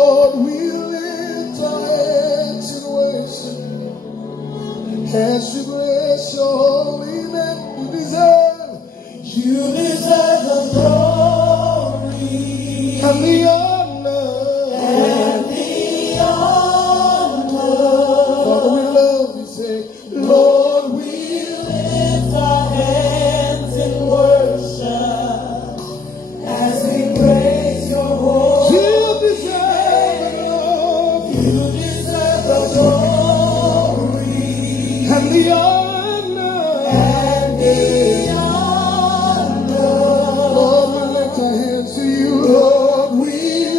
Lord, we lift our hands in worship as we bless your holy name. You deserve the glory and the honor. Father, we love you. Say, Lord, we lift our hands in worship as we praise your holy name. You deserve the glory and the honor. Lord, we lift our hands to you. Lord, we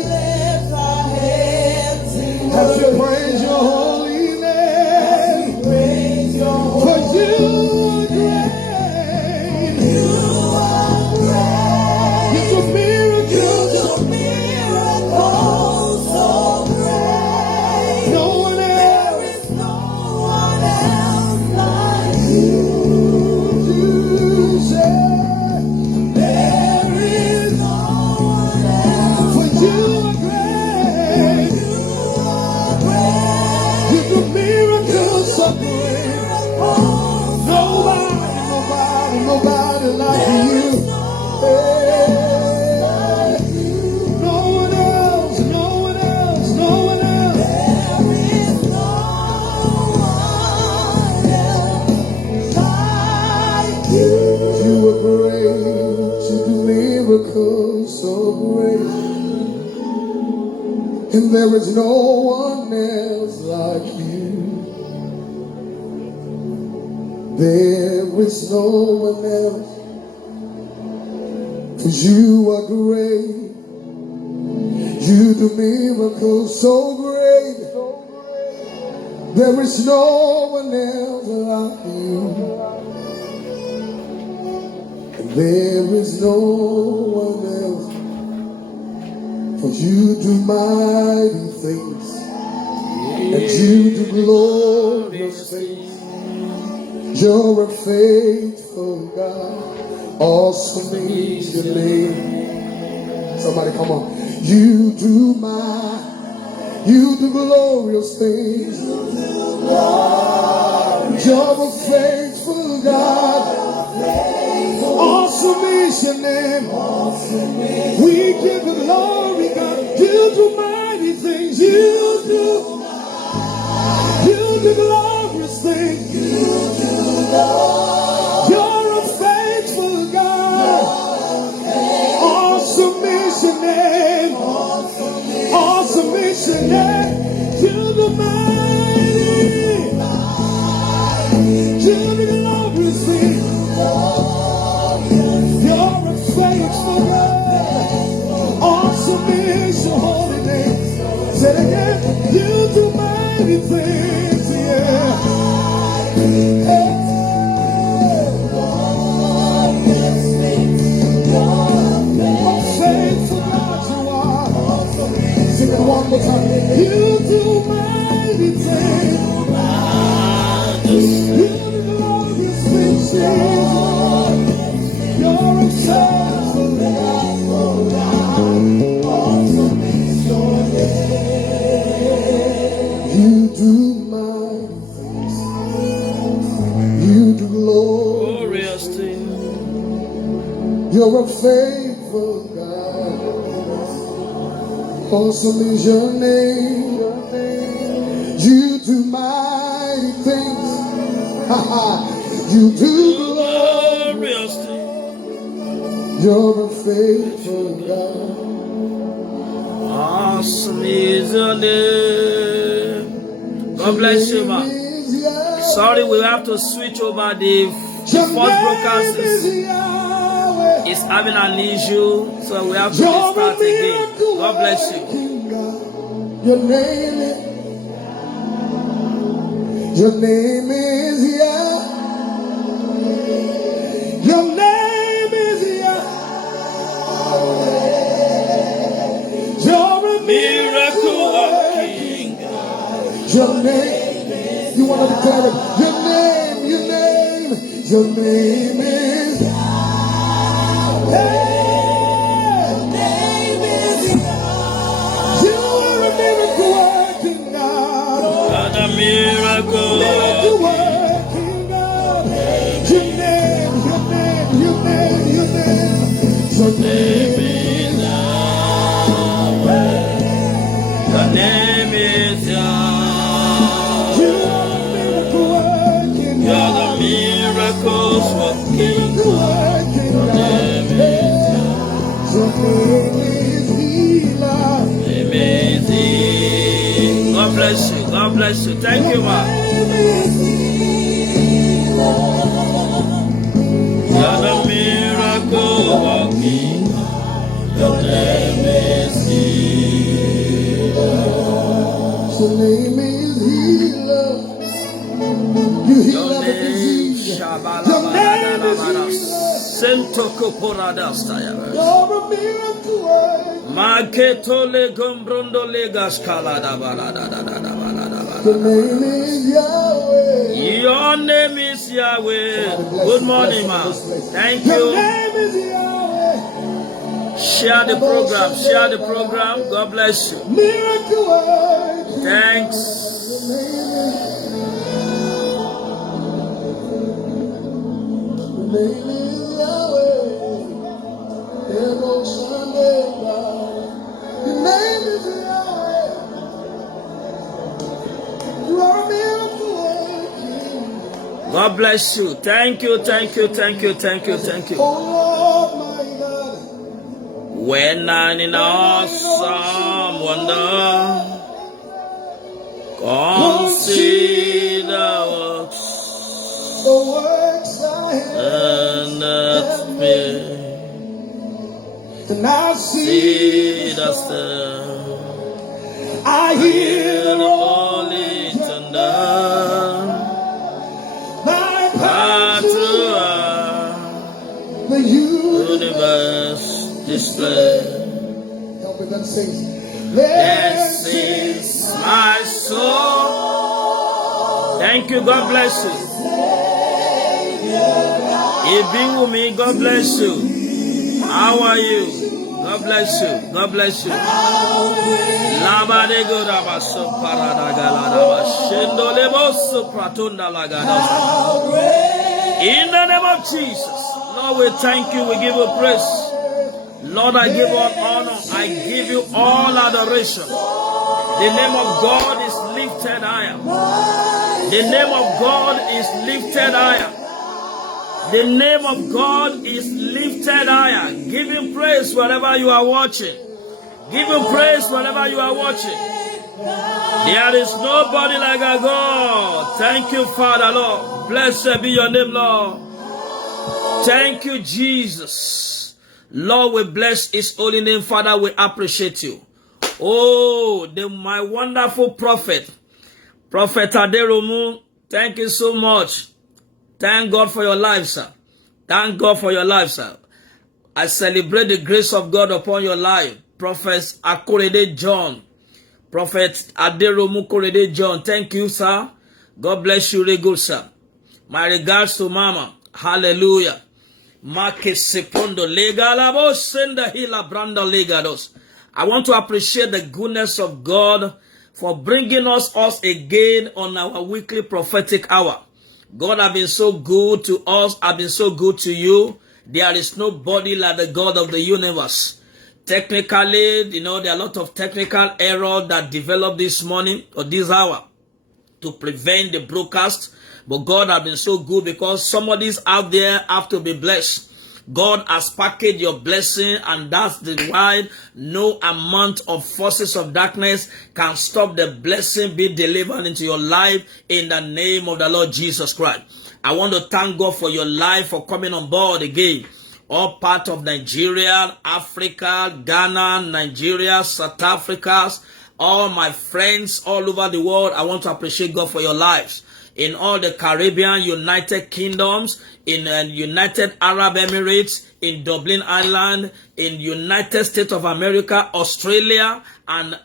lift our hands in worship as we praise your holy name. For you are great. You are great. You do miracles. You do miracles so great. No one else. There is no one else like you. You say there is no one else. For you are great. You are great. You do miracles so great. Nobody like you. Hey. No one else, no one else, no one else. There is no one else like you. You are great, you do miracles so great. And there is no one else like you. There is no one else, 'cause you are great. You do miracles so great. There is no one else like you. And there is no one else, for you do mighty things, and you do glorious things. You're a faithful God, awesome is your name. Somebody come on. You do glorious things. You're a faithful God, awesome is your name. We give you glory, God. You do mighty things. You do glorious things. You're a faithful God. Awesome is your name. Awesome is your name. You're the mighty. You're the glorious thing. You're a faithful God. Awesome is your holy name. Say it again. You do mighty things. Yeah. One more time. You do mighty things. You do glorious things. You're a faithful God. Awesome is your name. You do mighty things. You do glorious things. You're a faithful God. Awesome is your name. You do mighty things. You do glorious things. You're a faithful God. Awesome is your name. God bless you, man. Sorry, we have to switch over the first broadcast. It's having an issue, so we have to restart again. God bless you. Your name is Yah. Your name is Yah. You're a miracle working God. Your name, you want to declare it? Your name is Yah. Your name is Yah. You are a God bless you. God bless you. Thank you, man. You're the miracle working. Your name is healer. Your name is healer. You heal Your every name disease. Your name is healer. You're a miracle worker. Maketole gombrondo legas kalada balada da da da balada Your balada. name is Yahweh. Your name is Yahweh. Good morning, ma. Thank Your you. name is Yahweh. Share the program. Share the program. God bless you. Miracle worker. Thanks. Your name is Yahweh. There's no Sunday God. Your name is Yahweh. You are a miracle worker. God bless you. Thank you. Thank you. Thank you. Thank you. Thank you. Oh Lord, my God. When I'm in awesome wonder, consider works The works I and have me. made, and I see See the stars. I hear the Holy rolling thunder, my path throughout the universe display. Help me then sing. This is my soul. Thank you. God bless you. Being with me, God bless you. How are you? God bless you. God bless you. In the name of Jesus, Lord, we thank you. We give you praise. Lord, I give all honor. I give you all adoration. The name of God is lifted higher. The name of God is lifted higher. The name of God is lifted higher. Give him praise wherever you are watching. Give him praise wherever you are watching. There is nobody like our God. Thank you, Father, Lord. Blessed be your name, Lord. Thank you, Jesus. Lord, we bless his holy name. Father, we appreciate you. Oh, my wonderful prophet, Prophet Aderomu, thank you so much. Thank God for your life, sir. Thank God for your life, sir. I celebrate the grace of God upon your life. Prophet Akorede John. Prophet Aderomu Korede John. Thank you, sir. God bless you, really good, sir. My regards to Mama. Hallelujah. Sepondo legalabo senda hila branda legados. I want to appreciate the goodness of God for bringing us again on our weekly prophetic hour. God has been so good to us. I've been so good to you. There is nobody like the God of the universe. Technically, there are a lot of technical errors that developed this morning or this hour to prevent the broadcast. But God has been so good because somebody's out there have to be blessed. God has packaged your blessing, and that's the why no amount of forces of darkness can stop the blessing being delivered into your life in the name of the Lord Jesus Christ. I want to thank God for your life, for coming on board again. All part of Nigeria, Africa, Ghana, Nigeria, South Africa, all my friends all over the world, I want to appreciate God for your lives. In all the Caribbean, United Kingdoms, in United Arab Emirates, in Dublin Ireland, in United States of America, Australia, and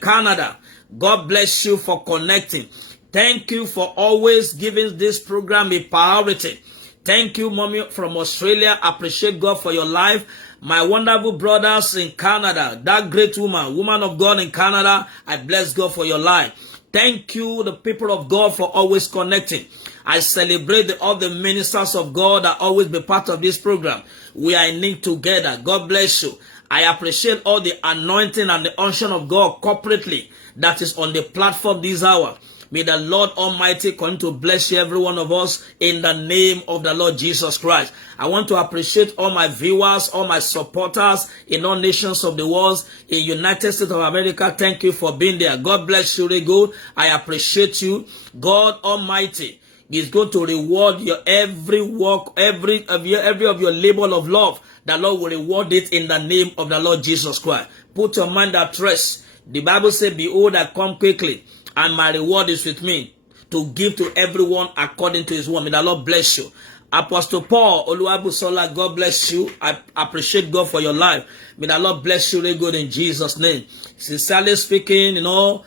Canada. God bless you for connecting. Thank you for always giving this program a priority. Thank you, Mommy from Australia. Appreciate God for your life. My wonderful brothers in Canada, that great woman of God in Canada, I bless God for your life. Thank you, the people of God, for always connecting. I celebrate all the ministers of God that always be part of this program. We are in it together. God bless you. I appreciate all the anointing and the unction of God corporately that is on the platform this hour. May the Lord Almighty continue to bless you, every one of us, in the name of the Lord Jesus Christ. I want to appreciate all my viewers, all my supporters in all nations of the world, in United States of America. Thank you for being there. God bless you, really good. I appreciate you. God Almighty is going to reward your every work, every of your labor of love. The Lord will reward it in the name of the Lord Jesus Christ. Put your mind at rest. The Bible says, behold, I come quickly, and my reward is with me, to give to everyone according to his word. May the Lord bless you. Apostle Paul Oluwabusola, God bless you. I appreciate God for your life. May the Lord bless you really good in Jesus' name. Sincerely speaking, God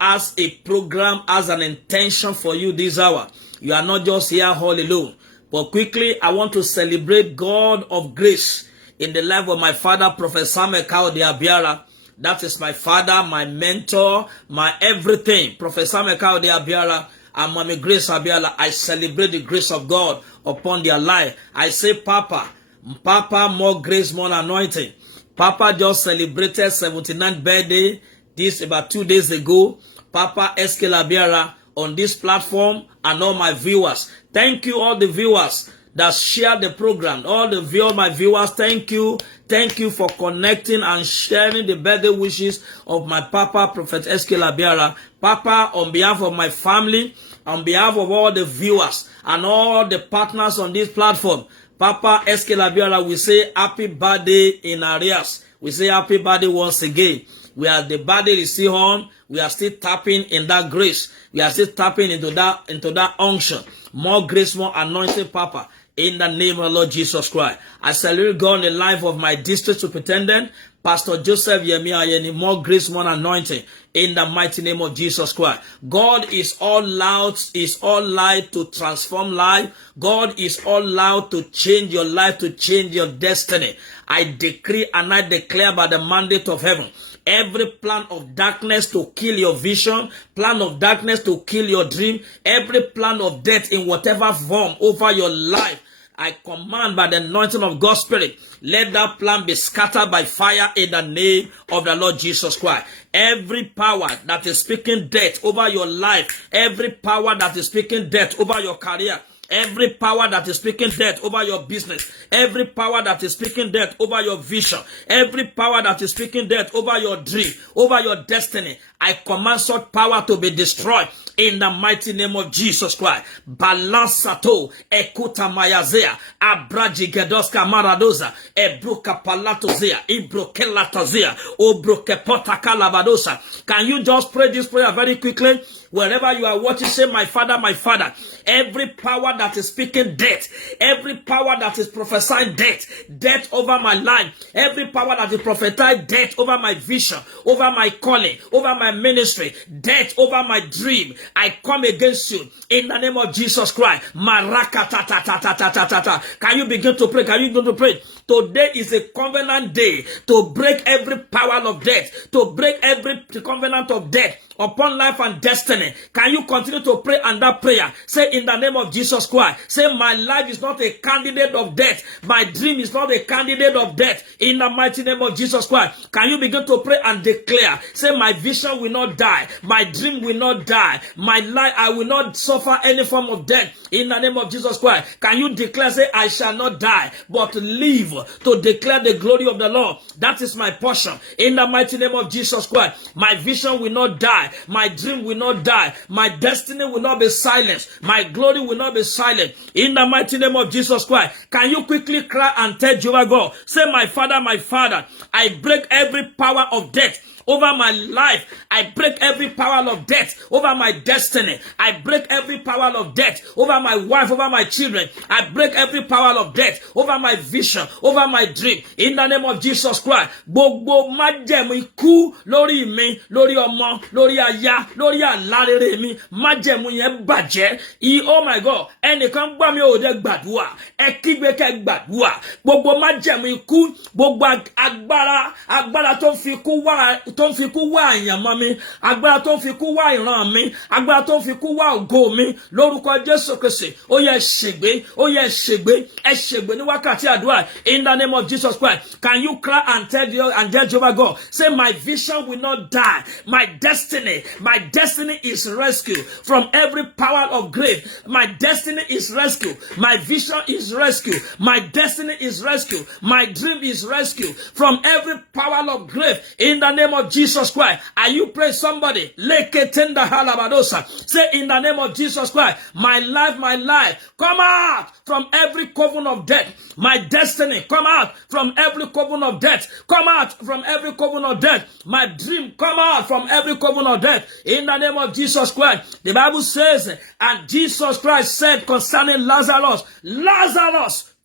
has a program, has an intention for you this hour. You are not just here all alone. But quickly, I want to celebrate God of grace in the life of my father, Prophet Samuel Kaode Abiara. That is my father, my mentor, my everything. Prophet Samuel Kaode Abiara and Mommy Grace Abiara. I celebrate the grace of God upon their life. I say, Papa, more grace, more anointing. Papa just celebrated 79th birthday, this about 2 days ago. Papa Eskiel Abiara on this platform, and all my viewers. Thank you, all the viewers that share the program. All my viewers, thank you. Thank you for connecting and sharing the birthday wishes of my Papa, Prophet Eskiel Abiara. Papa, on behalf of my family, on behalf of all the viewers and all the partners on this platform, Papa Eskiel Abiara, we say happy birthday in arrears. We say happy birthday once again. We are the birthday is still on. We are still tapping in that grace. We are still tapping into that unction. More grace, more anointing, Papa. In the name of the Lord Jesus Christ. I salute God in the life of my district superintendent, Pastor Joseph Yemi Ayeni. More grace, more anointing. In the mighty name of Jesus Christ. God is all loud, is all light to transform life. God is all loud to change your life, to change your destiny. I decree and I declare by the mandate of heaven, every plan of darkness to kill your vision, plan of darkness to kill your dream, every plan of death in whatever form over your life, I command by the anointing of God's Spirit, let that plan be scattered by fire in the name of the Lord Jesus Christ. Every power that is speaking death over your life, every power that is speaking death over your career, every power that is speaking death over your business, every power that is speaking death over your vision, every power that is speaking death over your dream, over your destiny, I command such power to be destroyed in the mighty name of Jesus Christ. Balansato, Ekuta Mayazea, Abrajigedoska Maradoza, Ebruka Palatozea, Ibrokelatozea, Obrokepota Kalabadosa. Can you just pray this prayer very quickly? Wherever you are watching, say, my Father, every power that is speaking death, every power that is prophesying death over my life, every power that is prophesying death over my vision, over my calling, over my ministry, death over my dream, I come against you in the name of Jesus Christ. Marakatatatatatatata. Can you begin to pray? Can you begin to pray? Today is a covenant day to break every power of death, to break every covenant of death upon life and destiny. Can you continue to pray and that prayer? Say, in the name of Jesus Christ. Say, my life is not a candidate of death. My dream is not a candidate of death. In the mighty name of Jesus Christ. Can you begin to pray and declare? Say, my vision will not die. My dream will not die. My life, I will not suffer any form of death. In the name of Jesus Christ. Can you declare? Say, I shall not die, but live to declare the glory of the Lord. That is my portion. In the mighty name of Jesus Christ. My vision will not die. My dream will not die. My destiny will not be silenced. My glory will not be silent. In the mighty name of Jesus Christ. Can you quickly cry and tell Jehovah God? Say, my Father, I break every power of death over my life. I break every power of death over my destiny. I break every power of death over my wife, over my children. I break every power of death over my vision, over my dream. In the name of Jesus Christ. Gbogbo májẹ̀mú ikú lórí mi, lórí ọmọ, lórí aya, lórí àlárere mi. Májẹ̀mú yẹn bàjẹ́. Oh my God. Ẹnìkan gbà mí ò dé gbàdúrà. Ẹ kígbe kẹ́ gbàdúrà. Gbogbo májẹ̀mú ikú, gbogbo agbára tó fi kú wá àyànmọ́ mi, agbára tó fi kú wá ìran mi, agbára tó fi kú wá ògo mi, lórúkọ Jésù Kristi, ó yẹ ṣègbé ní wákàtí àdúrà. in the name of Jesus Christ. Can you cry and tell Jehovah God, say, my vision will not die. My destiny is rescued from every power of grave. My destiny is rescued. My vision is rescued. My destiny is rescued. My dream is rescued from every power of grave in the name of Jesus Christ. Are you praying, somebody? Say, in the name of Jesus Christ, my life, come out from every coven of death. My destiny, come out from every coven of death. Come out from every coven of death. My dream, come out from every coven of death. In the name of Jesus Christ. The Bible says, and Jesus Christ said concerning Lazarus,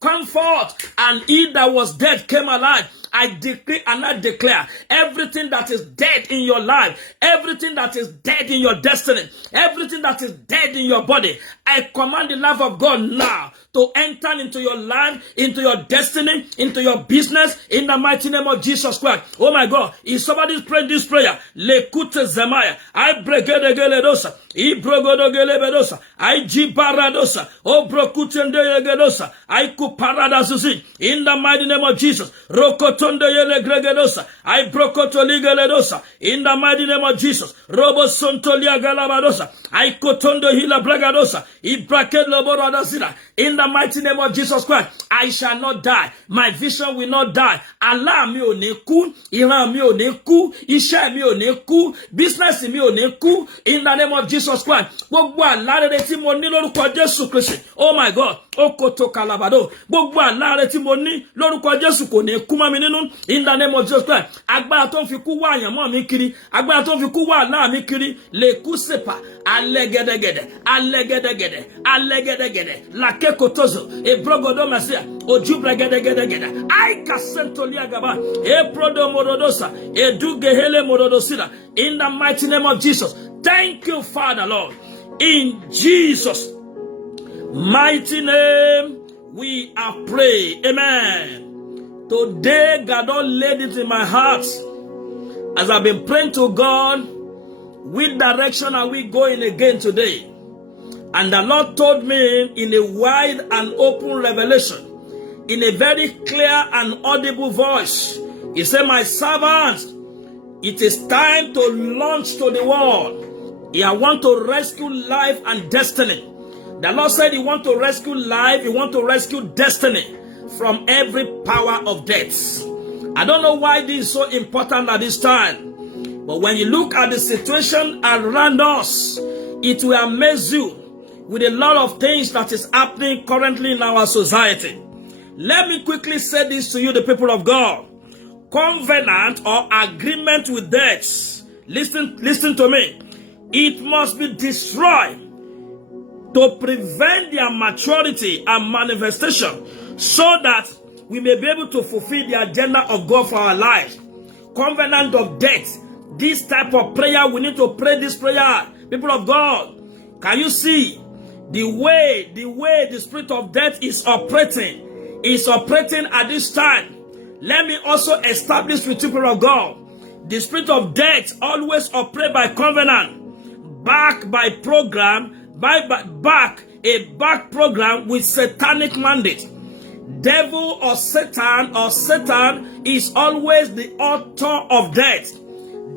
come forth, and he that was dead came alive. I decree and I declare, everything that is dead in your life, everything that is dead in your destiny, everything that is dead in your body, I command the life of God now to enter into your life, into your destiny, into your business, in the mighty name of Jesus Christ. Oh my God, if somebody's praying this prayer, lekute zemaya, I bregedegeledosa, I brogodogelebedosa, I jibaradosa, oh brokutendegeledosa, I kuparadazuzi, in the mighty name of Jesus, rokotondo yele gregedosa, I brokotoligedosa, in the mighty name of Jesus, robo sontolia galabadosa, I kotondo hila bragadosa, I brakedloboradasira, in the mighty name of Jesus Christ, I shall not die. My vision will not die. Allah mi ò ní kú, ìran mi ò ní kú, iṣẹ́ mi ò ní kú, business mi ò ní kú. In the name of Jesus Christ, gbogbo àlá rere tí mo ní lórúkọ Jésù Kristi. Oh my God, okoto kalabado. Gbogbo àlá rere tí mo ní lórúkọ Jésù kò ní kú mọ́ mi nínú. In the name of Jesus Christ, agbára tó ń fi kú wá àyànmọ́ mi kiri, agbára tó ń fi kú wá àlá mi kiri, lè kú sepa, alẹ́gẹ́dẹ́gẹ́dẹ́, Kotozo, a brogodo masia, o jubregedegedegeda, I casentolia gaba, a prodo morodosa, a dugehele morodosida, in the mighty name of Jesus. Thank you, Father, Lord. In Jesus' mighty name, we are praying. Amen. Today, God laid it in my heart as I've been praying to God, which direction are we going again today? And the Lord told me in a wide and open revelation, in a very clear and audible voice, He said, my servants, it is time to launch to the world. I want to rescue life and destiny. The Lord said He wants to rescue life, He wants to rescue destiny from every power of death. I don't know why this is so important at this time, but when you look at the situation around us, it will amaze you with a lot of things that is happening currently in our society. Let me quickly say this to you, the people of God. Covenant or agreement with death, listen to me. It must be destroyed to prevent their maturity and manifestation, so that we may be able to fulfill the agenda of God for our lives. Covenant of death. This type of prayer, we need to pray this prayer. People of God, can you see the way the spirit of death is operating at this time? Let me also establish with people of God, the spirit of death always operate by covenant, back by program, back program with satanic mandate. Devil or Satan is always the author of death.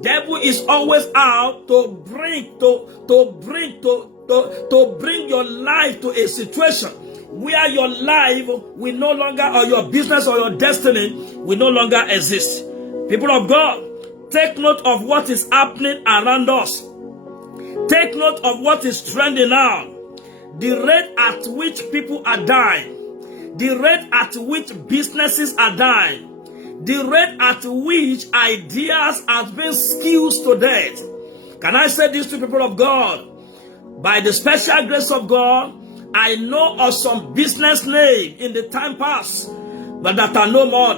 Devil is always out to bring your life to a situation where your life will no longer, or your business or your destiny will no longer exist. People of God, take note of what is happening around us. Take note of what is trending now. The rate at which people are dying. The rate at which businesses are dying. The rate at which ideas have been skewed to death. Can I say this to people of God? By the special grace of God, I know of some business name in the time past, but that are no more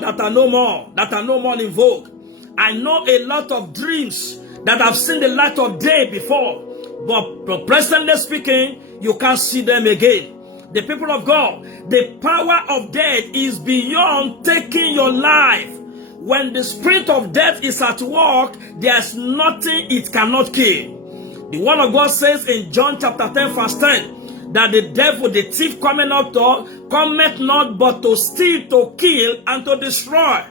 in vogue. I know a lot of dreams that have seen the light of day before, but presently speaking, you can't see them again. The people of God, the power of death is beyond taking your life. When the spirit of death is at work, there's nothing it cannot kill. The word of God says in John chapter 10 verse 10, that the devil, the thief, cometh not but to steal, to kill, and to destroy.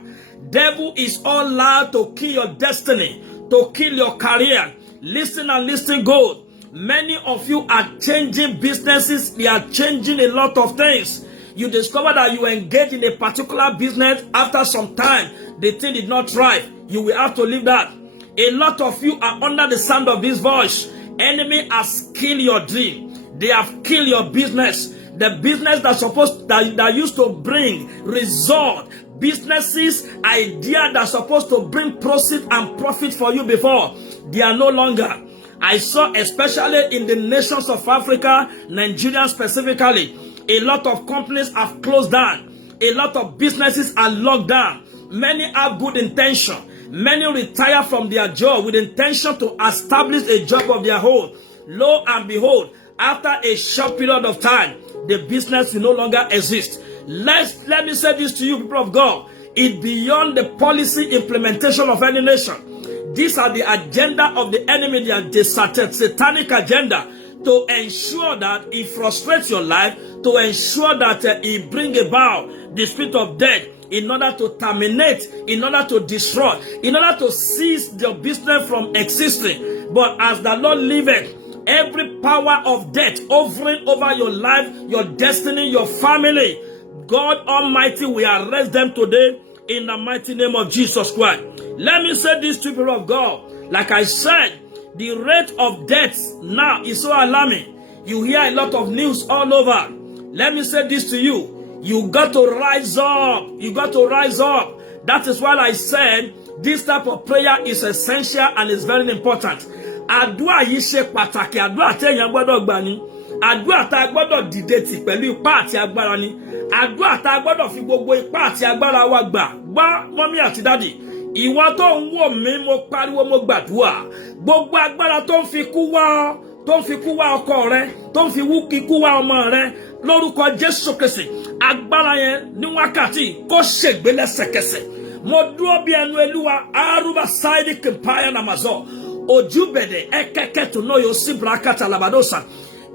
Devil is all allowed to kill your destiny, to kill your career. Listen and listen good. Many of you are changing businesses. They are changing a lot of things. You discover that you engage in a particular business. After some time, the thing did not thrive. You will have to leave that. A lot of you are under the sound of this voice. Enemy has killed your dream. They have killed your business. The business that used to bring result. Businesses, idea that's supposed to bring proceed and profit for you before. They are no longer. I saw, especially in the nations of Africa, Nigeria specifically, a lot of companies have closed down. A lot of businesses are locked down. Many have good intention. Many retire from their job with intention to establish a job of their own. Lo and behold, after a short period of time, the business will no longer exist. Let me say this to you, people of God. It's beyond the policy implementation of any nation. These are the agenda of the enemy, the satanic agenda, to ensure that he frustrates your life, to ensure that he brings about the spirit of death, in order to terminate, in order to destroy, in order to cease your business from existing. But as the Lord liveth, every power of death hovering over your life, your destiny, your family, God Almighty will arrest them today in the mighty name of Jesus Christ. Let me say this to people of God. Like I said, the rate of death now is so alarming. You hear a lot of news all over. Let me say this to you. You got to rise up. You got to rise up. That is why I said this type of prayer is essential and is very important. Àdúrà yìí ṣe pàtàkì. Àdúrà téèyàn gbọ́dọ̀ gbà ni. Àdúrà tá a gbọ́dọ̀ dìde tì pẹ̀lú ipá àti agbára ni. Àdúrà tá a gbọ́dọ̀ fi gbogbo ipá àti agbára wa gbà. Gbọ́ mọ́mí àti dádì. Ìwọ tó ń wò mí, mo pariwo, mo gbàdúrà. Gbogbo agbára tó ń fi kú wá, ọkọ rẹ, tó ń fi ikú wá ọmọ rẹ, lórúkọ Jésù Kristi, agbára yẹn ní wákàtí kó ṣègbé lẹ́sẹ̀kẹsẹ̀. Mo dúró bí ẹnu Olúwa, Aruba Saidi Kimpaya Namazo, Ojúbẹ̀dẹ̀ Ẹ̀kẹ́kẹ́ tó náà yóò sí Brakata Labadosa,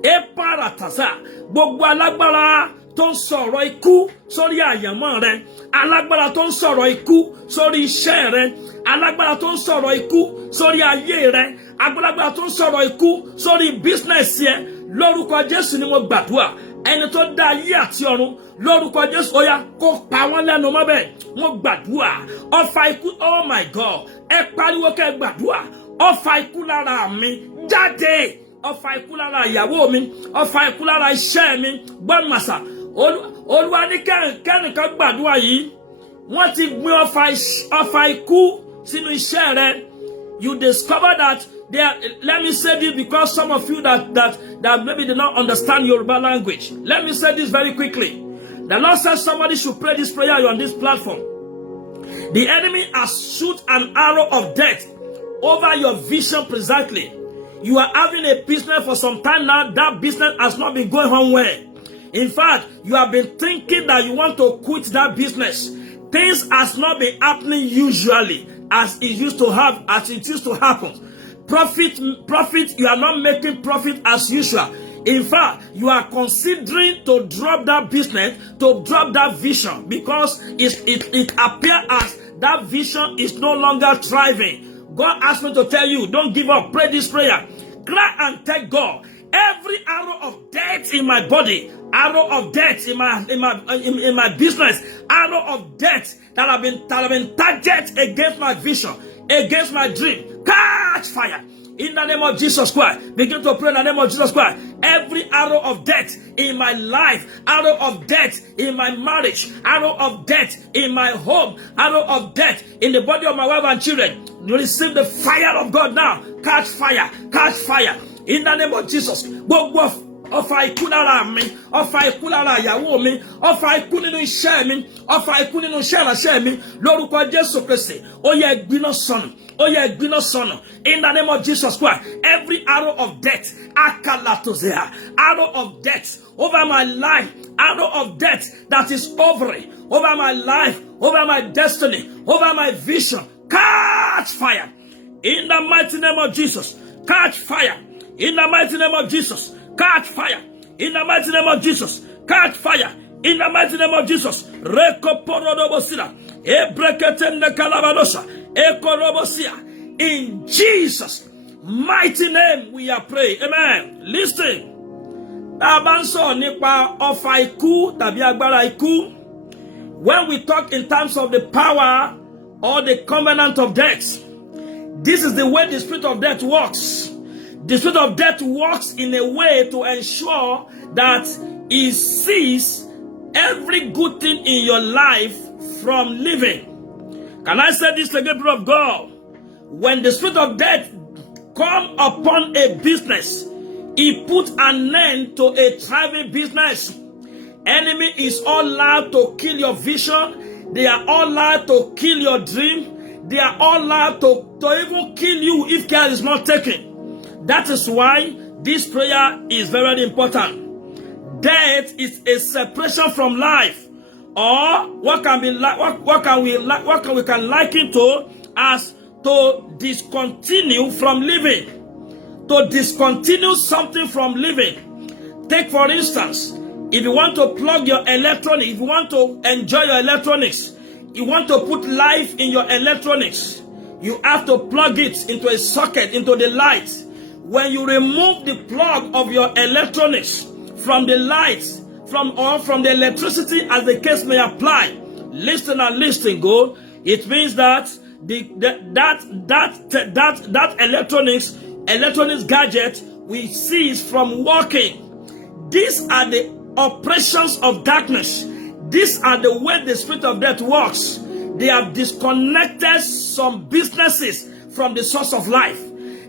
Eparataza, gbogbo alágbára tó ń sọ̀rọ̀ ikú sórí àyànmọ́ rẹ, alágbára tó ń sọ̀rọ̀ ikú sórí iṣẹ́ rẹ, alágbára tó ń sọ̀rọ̀ ikú sórí ayé rẹ, agbára tó ń sọ̀rọ̀ ikú sórí business yẹ, lórúkọ Jésù ni mo gbàdúrà. Ẹni tó dá ayé àti ọ̀run, lórúkọ Jésù, ó yá kó pa wọ́n lẹ́nu mọ́ bẹ́ẹ̀. Mo gbàdúrà. Ọfà ikú, oh my God, ẹ pariwo kẹ́ gbàdúrà. Ọfà ikú lára mi jáde. Ọfà ikú lára ìyàwó mi, ọfà ikú lára iṣẹ́ mi. Gbọ́n màsà, Olúwa ní kẹ́nìkan gbàdúrà yìí. Wọ́n ti gbin ọfà ikú sínú iṣẹ́ rẹ. You discover that let me say this because some of you that maybe did not understand Yoruba language. Let me say this very quickly. The Lord says somebody should pray this prayer on this platform. The enemy has shoot an arrow of death over your vision precisely. You are having a business for some time now. That business has not been going on well. In fact, you have been thinking that you want to quit that business. Things has not been happening usually as it used to happen. Profit, you are not making profit as usual. In fact, you are considering to drop that business, to drop that vision, because it appears as that vision is no longer thriving. God asked me to tell you, don't give up. Pray this prayer. Cry and tell God, every arrow of death in my body, arrow of death in my business, arrow of death that have been targeted against my vision, against my dream, catch fire. In the name of Jesus Christ, begin to pray in the name of Jesus Christ. Every arrow of death in my life, arrow of death in my marriage, arrow of death in my home, arrow of death in the body of my wife and children, receive the fire of God now. Catch fire, catch fire. In the name of Jesus. Gbogbo ọfà ikú lára mi, ọfà ikú lára ìyàwó mi, ọfà ikú nínú iṣẹ́ mi, ọfà ikú nínú iṣẹ́ ìránṣẹ́ mi, lórúkọ Jésù Kristi, ó yẹ gbiná sọnù, ó yẹ gbiná sọnù. In the name of Jesus Christ, every arrow of death, akalatozea, arrow of death over my life, arrow of death that is hovering over my life, over my destiny, over my vision, catch fire. In the mighty name of Jesus, catch fire. In the mighty name of Jesus, catch fire. In the mighty name of Jesus. Catch fire. In the mighty name of Jesus. In Jesus' mighty name we are praying. Amen. Listen. When we talk in terms of the power or the covenant of death, this is the way the spirit of death works. The spirit of death works in a way to ensure that it sees every good thing in your life from living. Can I say this to the people of God? When the spirit of death comes upon a business, it puts an end to a thriving business. Enemy is all allowed to kill your vision. They are all allowed to kill your dream. They are all allowed to even kill you if care is not taken. That is why this prayer is very important. Death is a separation from life, or what can we liken to as to discontinue from living. To discontinue something from living. Take for instance, if you want to plug your electronics, if you want to enjoy your electronics, you want to put life in your electronics, you have to plug it into a socket, into the light. When you remove the plug of your electronics from the lights, from the electricity, as the case may apply, listen and listen, go. It means that that electronics gadget we cease from working. These are the operations of darkness. These are the way the spirit of death works. They have disconnected some businesses from the source of life.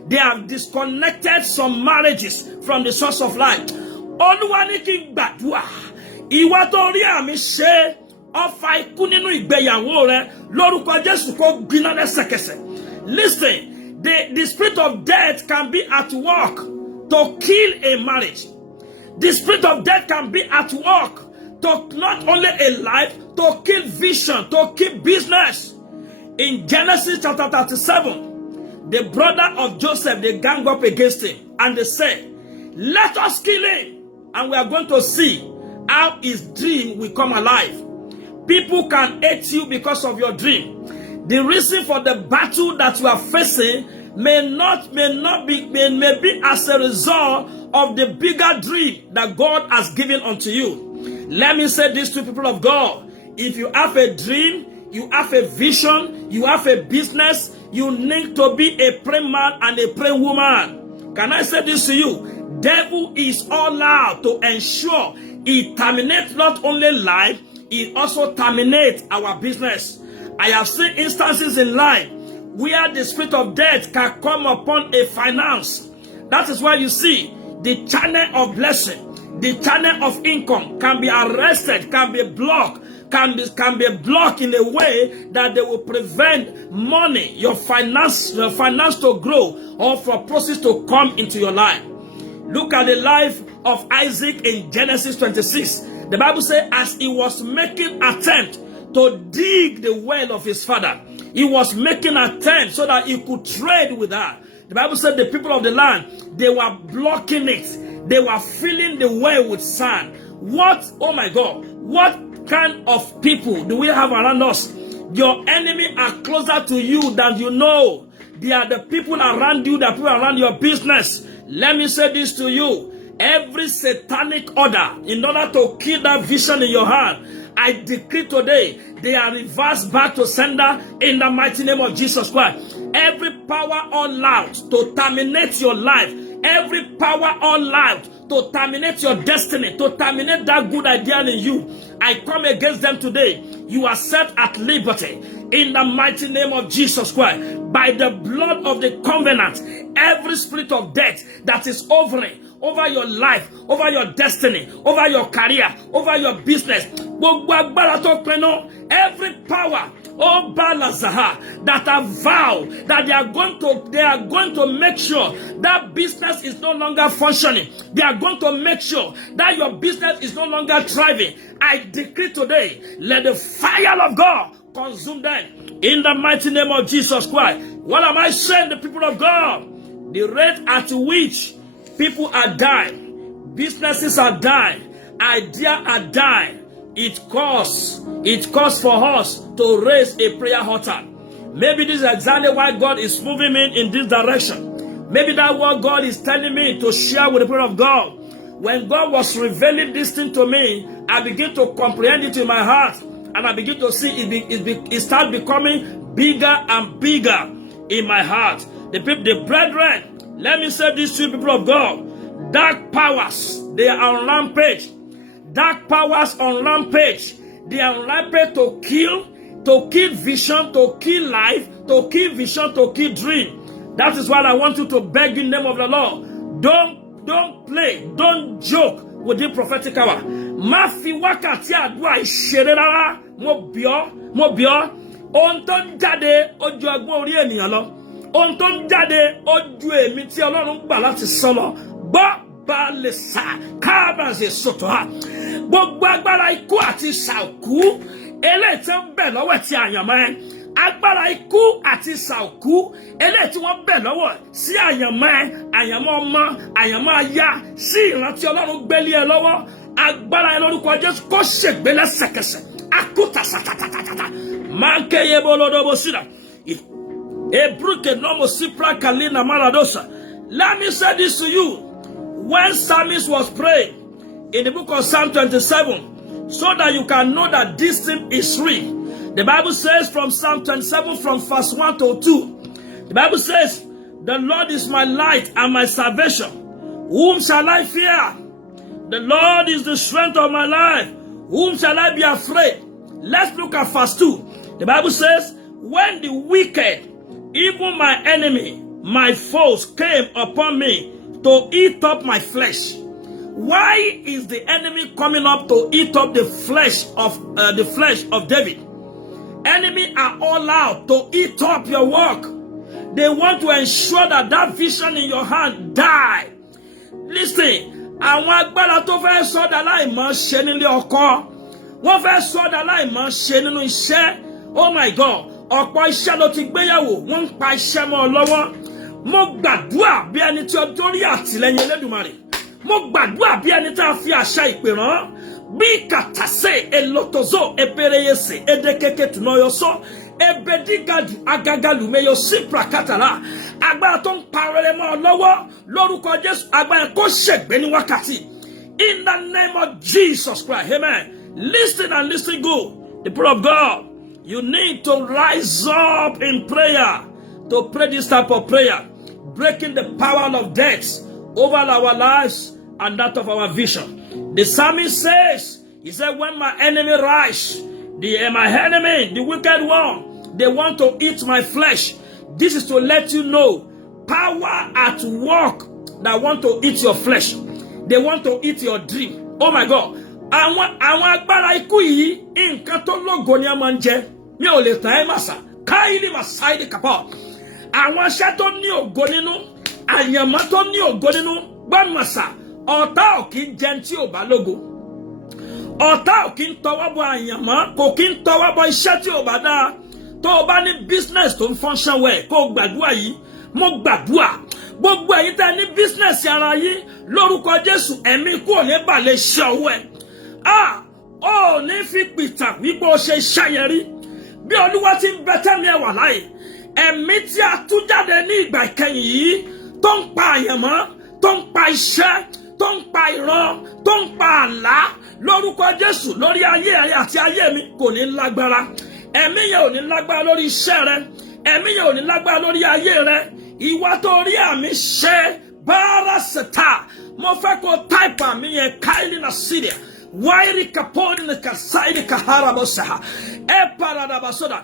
They have disconnected some marriages from the source of life. Olúwa ní kí n gbàdúrà. Ìwà tó rí àmì ṣe ọfà ikú nínú ìgbéyàwó rẹ lórúkọ Jésù kó gbiná lẹ́sẹ̀kẹsẹ̀. Listen. The spirit of death can be at work to kill a marriage. The spirit of death can be at work to not only a life, to kill vision, to kill business. In Genesis chapter 37, the brother of Joseph, they gang up against him and they say, let us kill him and we are going to see how his dream will come alive. People can hate you because of your dream. The reason for the battle that you are facing may be as a result of the bigger dream that God has given unto you. Let me say this to people of God. If you have a dream, you have a vision, you have a business, you need to be a praying man and a praying woman. Can I say this to you? Devil is all allowed to ensure he terminates not only life, he also terminates our business. I have seen instances in life where the spirit of death can come upon a finance. That is why you see the channel of blessing, the channel of income can be arrested, can be blocked, can be blocked in a way that they will prevent money, your finance to grow or for process to come into your life. Look at the life of Isaac in Genesis 26. The Bible says as he was making attempt to dig the well of his father, he was making an attempt so that he could trade with her. The Bible said the people of the land, they were blocking it. They were filling the well with sand. What, oh my God, what kind of people do we have around us? Your enemy are closer to you than you know. They are the people around you, the people around your business. Let me say this to you. Every satanic order, in order to kill that vision in your heart, I decree today, they are reversed back to sender in the mighty name of Jesus Christ. Every power allowed to terminate your life, every power allowed to terminate your destiny, to terminate that good idea in you, I come against them today. You are set at liberty in the mighty name of Jesus Christ. By the blood of the covenant, every spirit of death that is hovering over your life, over your destiny, over your career, over your business, every power, oh Balazaha, that have vowed that they are going to make sure that business is no longer functioning. They are going to make sure that your business is no longer thriving. I decree today, let the fire of God consume them in the mighty name of Jesus Christ. What am I saying, the people of God? The rate at which people are dying Businesses are dying. Ideas are dying. It calls for us to raise a prayer altar. Maybe this is exactly why God is moving me in this direction. Maybe that's what God is telling me to share with the people of God. When God was revealing this thing to me, I begin to comprehend it in my heart. And I begin to see it start becoming bigger and bigger in my heart. The brethren, let me say this to you, people of God. Dark powers, they are on rampage. Dark powers on rampage. They are on rampage to kill vision, to kill life, to kill vision, to kill dream. That is why I want you to beg in the name of the Lord. Don't play, don't joke with the prophetic hour. Má fi wákàtí àdúrà ìṣeré rárá. Mo bí ọ́. Ohun tó ń jáde ojú ọgbọ́n orí ènìyàn lọ. Ohun tó ń jáde ojú èmi tí Ọlọ́run gbà láti sán lọ. Gbọ́ bá lè sà káàbàṣe sọ̀tọ̀ ha. Gbogbo agbára ikú àti ìsàkú eléyìí tí ń bẹ lọ́wọ́ ti àyànmọ́ ẹ. Agbára ikú àti ìsàkú eléyìí tí wọ́n bẹ lọ́wọ́ sí àyànmọ́ ẹ, àyànmọ́ ọmọ, àyànmọ́ aya, sí ìrántí Ọlọ́run gbélé ẹ lọ́wọ́. Agbára ẹ lórúkọ Jésù kó ṣègbé lẹ́sẹ̀kẹsẹ̀. Akuta satatata. Manke yebolodobo sida. Ebruke nomo sipra kalina maradosa. Let me say this to you. When Psalmist was praying in the book of Psalm 27, so that you can know that this thing is real. The Bible says from Psalm 27 from verse 1 to 2. The Bible says, the Lord is my light and my salvation. Whom shall I fear? The Lord is the strength of my life. Whom shall I be afraid? Let's look at verse 2. The Bible says, when the wicked, even my enemy, my foes came upon me to eat up my flesh. Why is the enemy coming up to eat up the flesh of David? Enemy are all out to eat up your work. They want to ensure that that vision in your hand die. Listen. Àwọn agbára tó fẹ́ sọ́dà láìmọ̀ ṣe nílé ọkọ, wọ́n fẹ́ sọ́dà láìmọ̀ ṣe nínú iṣẹ́. Oh my God, ọ̀pọ̀ iṣẹ́ ló ti gbéyàwó, wọ́n ń pa iṣẹ́ mọ́ ọ lọ́wọ́. Mo gbàdúrà bí ẹni tí ọjọ́ rí àtìlẹ́yìn Elédùmarè. Mo gbàdúrà bí ẹni tí a fi àṣà ìpè rán. Bí kàtàsé elotozo epereyese edekeke tunoyoso ebedigadu agagalu meyo sipra katala. Agbára tó ń parẹ́ mọ́ ọ lọ́wọ́ lórúkọ Jésù, agbára kó ṣègbé ní wákàtí. In the name of Jesus Christ, amen. Listen and listen good. The people of God, you need to rise up in prayer to pray this type of prayer, breaking the power of death over our lives and that of our vision. The psalmist says, he said, when my enemy rise, my enemy, the wicked one, they want to eat my flesh. This is to let you know, power at work that want to eat your flesh. They want to eat your dream. Oh my God. Àwọn agbára ikú yìí, nǹkan tó lógo ni a máa ń jẹ. Mi ò lè tàn ẹ́ màsà. Káyìlì màsà ìdí kàpọ̀. Àwọn iṣẹ́ tó ní ògo nínú, àyànmọ́ tó ní ògo nínú, gbọ́n màsà. Ọ̀tá ò kí ń jẹun tí ò bá lógo. Ọ̀tá ò kí ń tọwọ́ bọ àyànmọ́, kò kí ń tọwọ́ bọ iṣẹ́ tí ò bá dáa. Tó o bá ní business tó ń function well, kó o gbàdúrà yìí. Mo gbàdúrà. Gbogbo ẹ̀yin tẹ́ ní business ara yín lórúkọ Jésù, ẹ̀mí kú ò ní bà lè ṣe ọwọ́ ẹ̀. Ó ní fi pìtàn wípé ó ṣe iṣẹ́ yẹn rí. Bí Olúwa ti ń bẹ tẹ́mi ẹ̀ wà láyé. Ẹ̀mí tí a tú jáde ní ìgbà ìkẹyìn yìí tó ń pa àyànmọ́, tó ń pa iṣẹ́, tó ń pa ìran, tó ń pa àlá lórúkọ Jésù lórí ayé àti ayé mi kò ní lágbára. Ẹ̀mí yẹn ò ní lágbára lórí iṣẹ́ rẹ. Ẹ̀mí yẹn ò ní lágbára lórí ayé rẹ. Ìwà tó rí àmì ṣe bára ṣètà. Mo fẹ́ kó táìpù àmì yẹn káìlì náà sídìí. Wairi kaponi kasaidi kaharabosa. Eparadabasoda.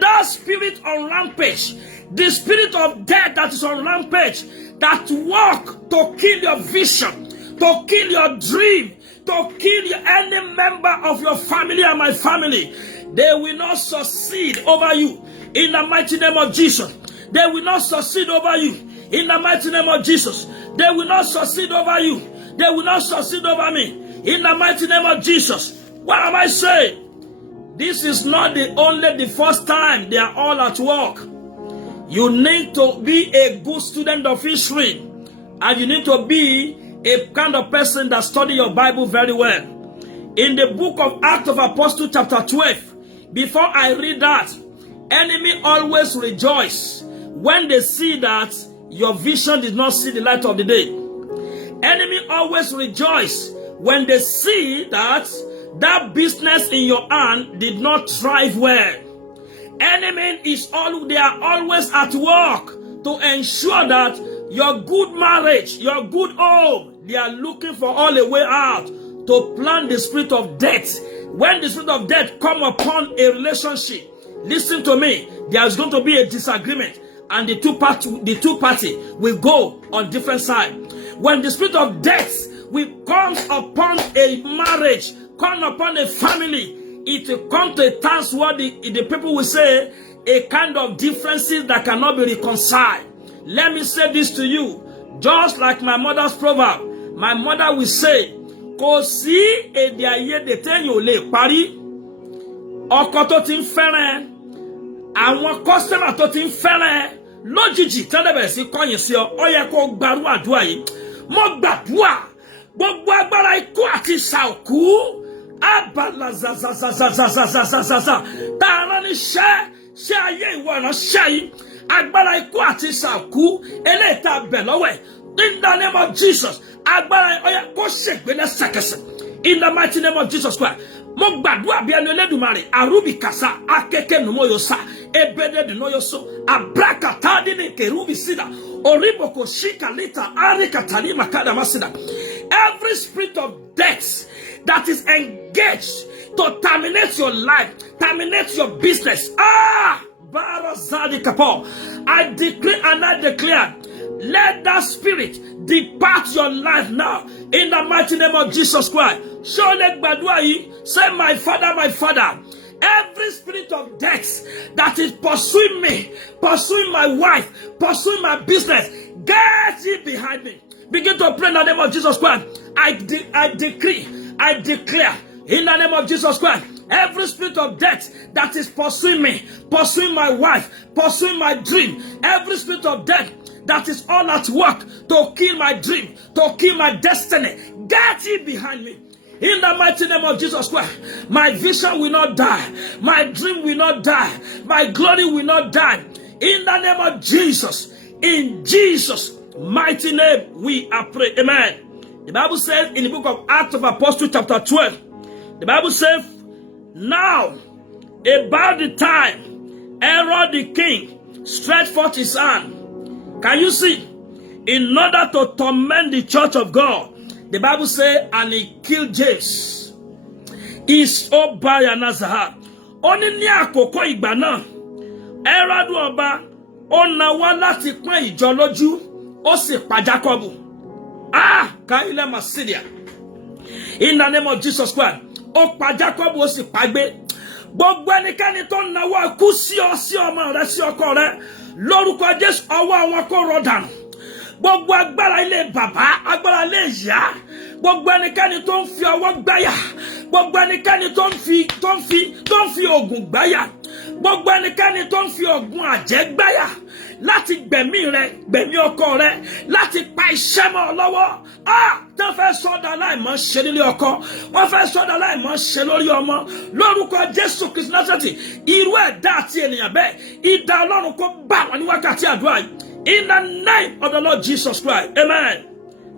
That spirit on rampage, the spirit of death that is on rampage, that work to kill your vision, to kill your dream, to kill any member of your family and my family, they will not succeed over you in the mighty name of Jesus. They will not succeed over you in the mighty name of Jesus. They will not succeed over you. They will not succeed over me in the mighty name of Jesus. What am I saying? This is not the first time they are all at work. You need to be a good student of history, and you need to be a kind of person that study your Bible very well. In the book of Acts of Apostles chapter 12, before I read that, enemy always rejoice when they see that your vision did not see the light of the day. Enemy always rejoice when they see that that business in your hand did not thrive well. Enemy they are always at work to ensure that your good marriage, your good home, they are looking for all a way out to plant the spirit of death. When the spirit of death come upon a relationship, listen to me, there's going to be a disagreement, and the two party will go on different sides. When the spirit of death will come upon a marriage, come upon a family, it will come to a task where the people will say a kind of differences that cannot be reconciled. Let me say this to you, just like my mother's proverb. My mother will say, kò sí èdè àìyedè téèyàn ò lè parí. Ọkọ tó ti ń fẹ́ràn, àwọn kọ́sítọ́mà tó ti ń fẹ́ràn, lójijì tẹ́lẹ̀ bẹ̀rẹ̀ sí kọ̀yìn sí ọ, ó yẹ kó gbarú àdúrà yìí. Mo gbàdúrà gbogbo agbára ikú àti ṣàòkú, abala zazazazazazazazaza, tá a rán ní ṣẹ́ ayé ìwọ ìránṣẹ́ yìí, agbára ikú àti ṣàòkú, eléyìí tá a bẹ̀ lọ́wọ́ ẹ̀. In the name of Jesus, agbára oya kó ṣègbè lẹ́sẹ̀kẹsẹ̀. In the mighty name of Jesus Christ. Mo gbàdúrà bí ẹni Olódùmarè, àrùbí kàsá, akeke numoyo sa, ebede dinoyo so, abrakatadi ni kerubi sida, oriboko shikalita, arikatali makada masida. Every spirit of death that is engaged to terminate your life, terminate your business. I decree and I declare, let that spirit depart your life now in the mighty name of Jesus Christ. Say, my Father, every spirit of death that is pursuing me, pursuing my wife, pursuing my business, get it behind me. Begin to pray in the name of Jesus Christ. I decree, I declare in the name of Jesus Christ, every spirit of death that is pursuing me, pursuing my wife, pursuing my dream, every spirit of death that is all at work to kill my dream, to kill my destiny, get it behind me. In the mighty name of Jesus Christ, my vision will not die, my dream will not die, my glory will not die. In the name of Jesus, in Jesus' mighty name, we are praying. Amen. The Bible says in the book of Acts of Apostles chapter 12, the Bible says, now about the time Herod the king stretched forth his hand. Can you see? In order to torment the church of God, the Bible says, and he killed James. Is Obaya Nazahar. Oni ní àkókò ìgbà náà, Herod ọba, ó nawọ́ láti pọ́n ìjọ lójú, ó sì pa Jacob. Kaile Masidia. In the name of Jesus Christ, ó pa Jacob, ó sì pa gbé. Gbogbo ẹnikẹ́ni tó nawọ́ ikú sí ọ, sí ọmọ rẹ, sí ọkọ rẹ, lórúkọ Jésù, ọwọ́ àwọn kó rọ̀ dànù. Gbogbo agbára ilé bàbá, agbára ilé ìyá, gbogbo ẹnikẹ́ni tó ń fi ọwọ́ gbáyà, gbogbo ẹnikẹ́ni tó ń fi ogun gbáyà, gbogbo ẹnikẹ́ni tó ń fi ogun àjẹ́ gbáyà láti gbẹ̀mí rẹ, gbẹ̀mí ọkọ rẹ, láti pa iṣẹ́ mọ́ ọ lọ́wọ́. Tó fẹ́ sọ́dọ̀ aláìmọ́ ṣe nílé ọkọ, wọ́n fẹ́ sọ́dọ̀ aláìmọ́ ṣe lórí ọmọ, lórúkọ Jésù Kristi Násárẹ́tì, irú ẹ̀dá àti ènìyàn bẹ́ẹ̀, idà Ọlọ́run kó bá wọn ní wákàtí àdúrà yìí. In the name of the Lord Jesus Christ. Amen.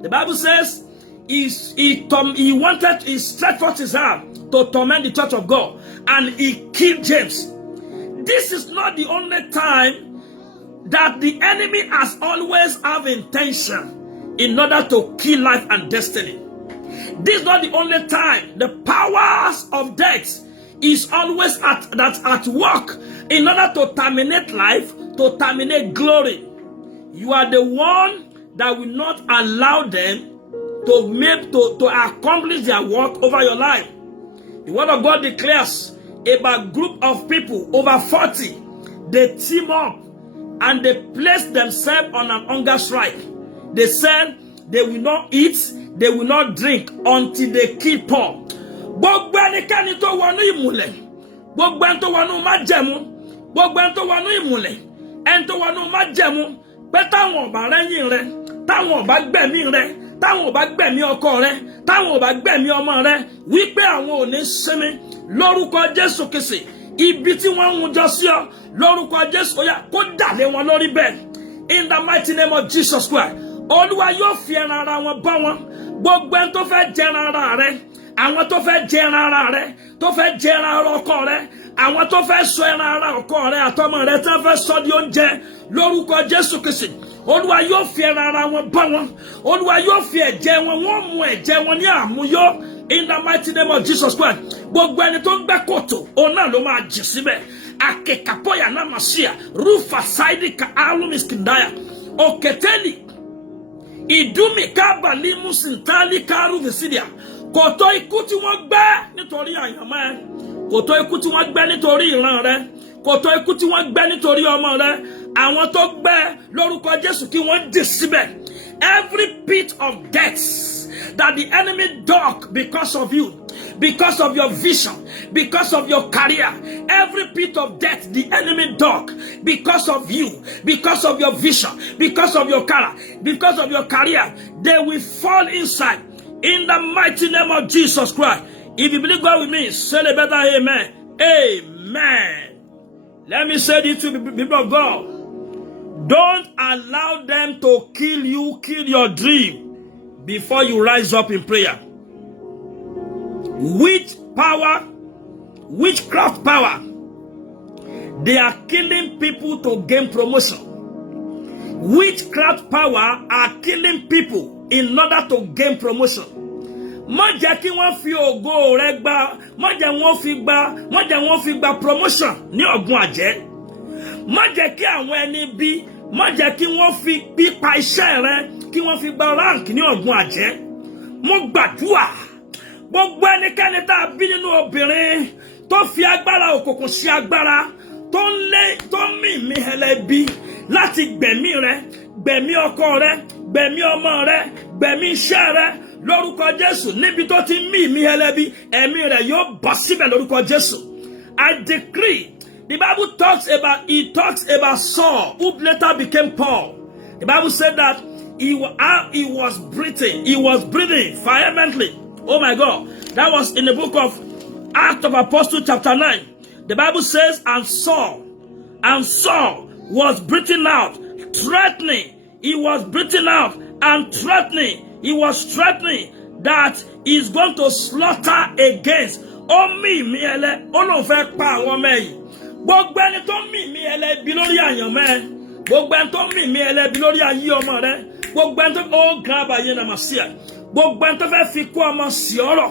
The Bible says he stretched forth his arm to torment the church of God, and he killed James. This is not the only time that the enemy has always have intention in order to kill life and destiny. This is not the only time. The powers of death is always at work in order to terminate life, to terminate glory. You are the one that will not allow them to accomplish their work over your life. The word of God declares about a group of people, over 40, they team up and they place themselves on an hunger strike. They said they will not eat, they will not drink until they kill Paul. Gbogbo ẹnikẹ́ni tó wọnú ìmùlẹ̀, gbogbo ẹni tó wọnú májẹ̀mú, gbogbo ẹni tó wọnú ìmùlẹ̀, ẹni tó wọnú májẹ̀mú, pé táwọn ọba rẹ́yìn rẹ, táwọn ọba gbẹ̀mí rẹ, táwọn ò bá gbẹ̀mí ọkọ rẹ, táwọn ò bá gbẹ̀mí ọmọ rẹ, wípé àwọn ò ní sinmi lórúkọ Jésù Kristi. Ibi tí wọ́n ń jọ sí ọ lórúkọ Jésù ó yá kó dà lé wọn lórí bẹ́ẹ̀. In the mighty name of Jesus Christ. Olúwa yóò fi ẹran ara wọn bọ́ wọn. Gbogbo ẹni tó fẹ́ jẹran ara rẹ, àwọn tó fẹ́ jẹran ara rẹ, tó fẹ́ jẹran ara ọkọ rẹ, àwọn tó fẹ́ sọ ẹran ara ọkọ rẹ àtọmọ rẹ tó fẹ́ sọ di oúnjẹ lórúkọ Jésù Kristi. Olúwa yóò fi ẹran ara wọn bọ́ wọn. Olúwa yóò fi ẹ̀jẹ̀ wọn, wọ́n mu ẹ̀jẹ̀ wọn ní àmúyó. In the mighty name of Jesus Christ. Gbogbo ẹni tó ń gbẹ́ kòtò, òun náà ló máa jì síbẹ̀. Akekapoya na masia, rufa saidi ka alumiskindaya, oketeli, idumi kaba limu sintali karu visidia. Kòtò ikú tí wọ́n gbẹ́ nítorí àyànmọ́ ẹ, kòtò ikú tí wọ́n gbẹ́ nítorí ìran rẹ, kòtò ikú tí wọ́n gbẹ́ nítorí ọmọ rẹ, àwọn tó gbẹ́ lórúkọ Jésù kí wọ́n dì síbẹ̀. Every pit of death that the enemy dug because of you, because of your vision, because of your career, every pit of death the enemy dug because of you, because of your vision, because of your career, because of your career, they will fall inside. In the mighty name of Jesus Christ. If you believe God with me, say the better amen. Amen. Let me say this to the people of God. Don't allow them to kill you, kill your dream before you rise up in prayer. Witchcraft power, they are killing people to gain promotion. Witchcraft power are killing people in order to gain promotion. Má jẹ́ kí wọ́n fi ògo rẹ gbà, má jẹ́ wọ́n fi gba promotion ní ọ̀gbun àjẹ́. Má jẹ́ kí àwọn ẹni bí, má jẹ́ kí wọ́n fi pípa iṣẹ́ rẹ, kí wọ́n fi gba rank ní ọ̀gbun àjẹ́. Mo gbàdúrà gbogbo ẹnikẹ́ni tá a bí nínú obìnrin tó fi agbára òkùnkùn sí agbára, tó ń mì mí ẹlẹ́bi láti gbẹ̀mí rẹ, gbẹ̀mí ọkọ rẹ, gbẹ̀mí ọmọ rẹ, gbẹ̀mí iṣẹ́ rẹ lórúkọ Jésù. Níbi tó ti mì mí ẹlẹ́bi, ẹ̀mí rẹ yóò bọ́ síbẹ̀ lórúkọ Jésù. I decree. The Bible talks about Saul, who later became Paul. The Bible said that he was breathing vehemently. Oh my God. That was in the book of Acts of Apostles chapter 9. The Bible says, and Saul was breathing out, threatening. He was breathing out and threatening. He was threatening that he's going to slaughter against. Omi mi ele, Ọlọ́run fẹ́ pa àwọn ọmọ yìí. Gbogbo ẹni tó mì mí ẹlẹ́bi lórí àyànmọ́ ẹ, gbogbo ẹni tó mì mí ẹlẹ́bi lórí ayé ọmọ rẹ, gbogbo ẹni tó ó graba yẹn náà mà sí ẹ, gbogbo ẹni tó fẹ́ fi kú ọmọ sí ọ̀rọ̀,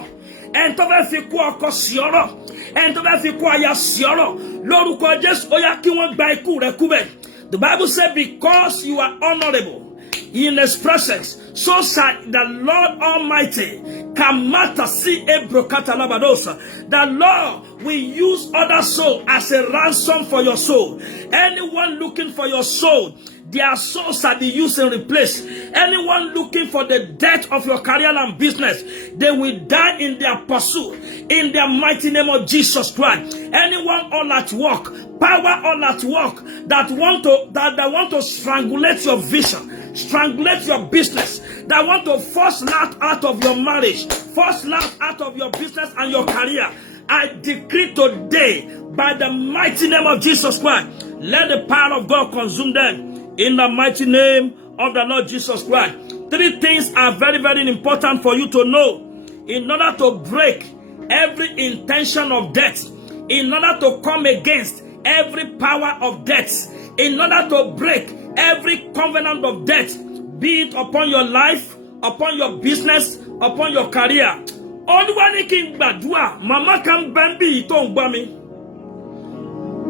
ẹni tó fẹ́ fi kú ọkọ sí ọ̀rọ̀, ẹni tó fẹ́ fi kú aya sí ọ̀rọ̀, lórúkọ Jésù ó yá kí wọ́n gba ikú rẹ kú bẹ́ẹ̀. The Bible said, because you are honorable in His presence, so shall the Lord Almighty kamata si ebrokata labadosa. The Lord will use other soul as a ransom for your soul. Anyone looking for your soul, their souls shall be used and replaced. Anyone looking for the death of your career and business, they will die in their pursuit. In the mighty name of Jesus Christ. Anyone all at work, power all at work that want to strangulate your vision, strangulate your business, that want to force life out of your marriage, force life out of your business and your career, I decree today, by the mighty name of Jesus Christ, let the power of God consume them. In the mighty name of the Lord Jesus Christ. 3 things are very, very important for you to know in order to break every intention of death, in order to come against every power of death, in order to break every covenant of death, be it upon your life, upon your business, upon your career. Olúwa ní kí n gbàdúrà, màmá kan bẹ́ńbì tó ń gbọ́ mi.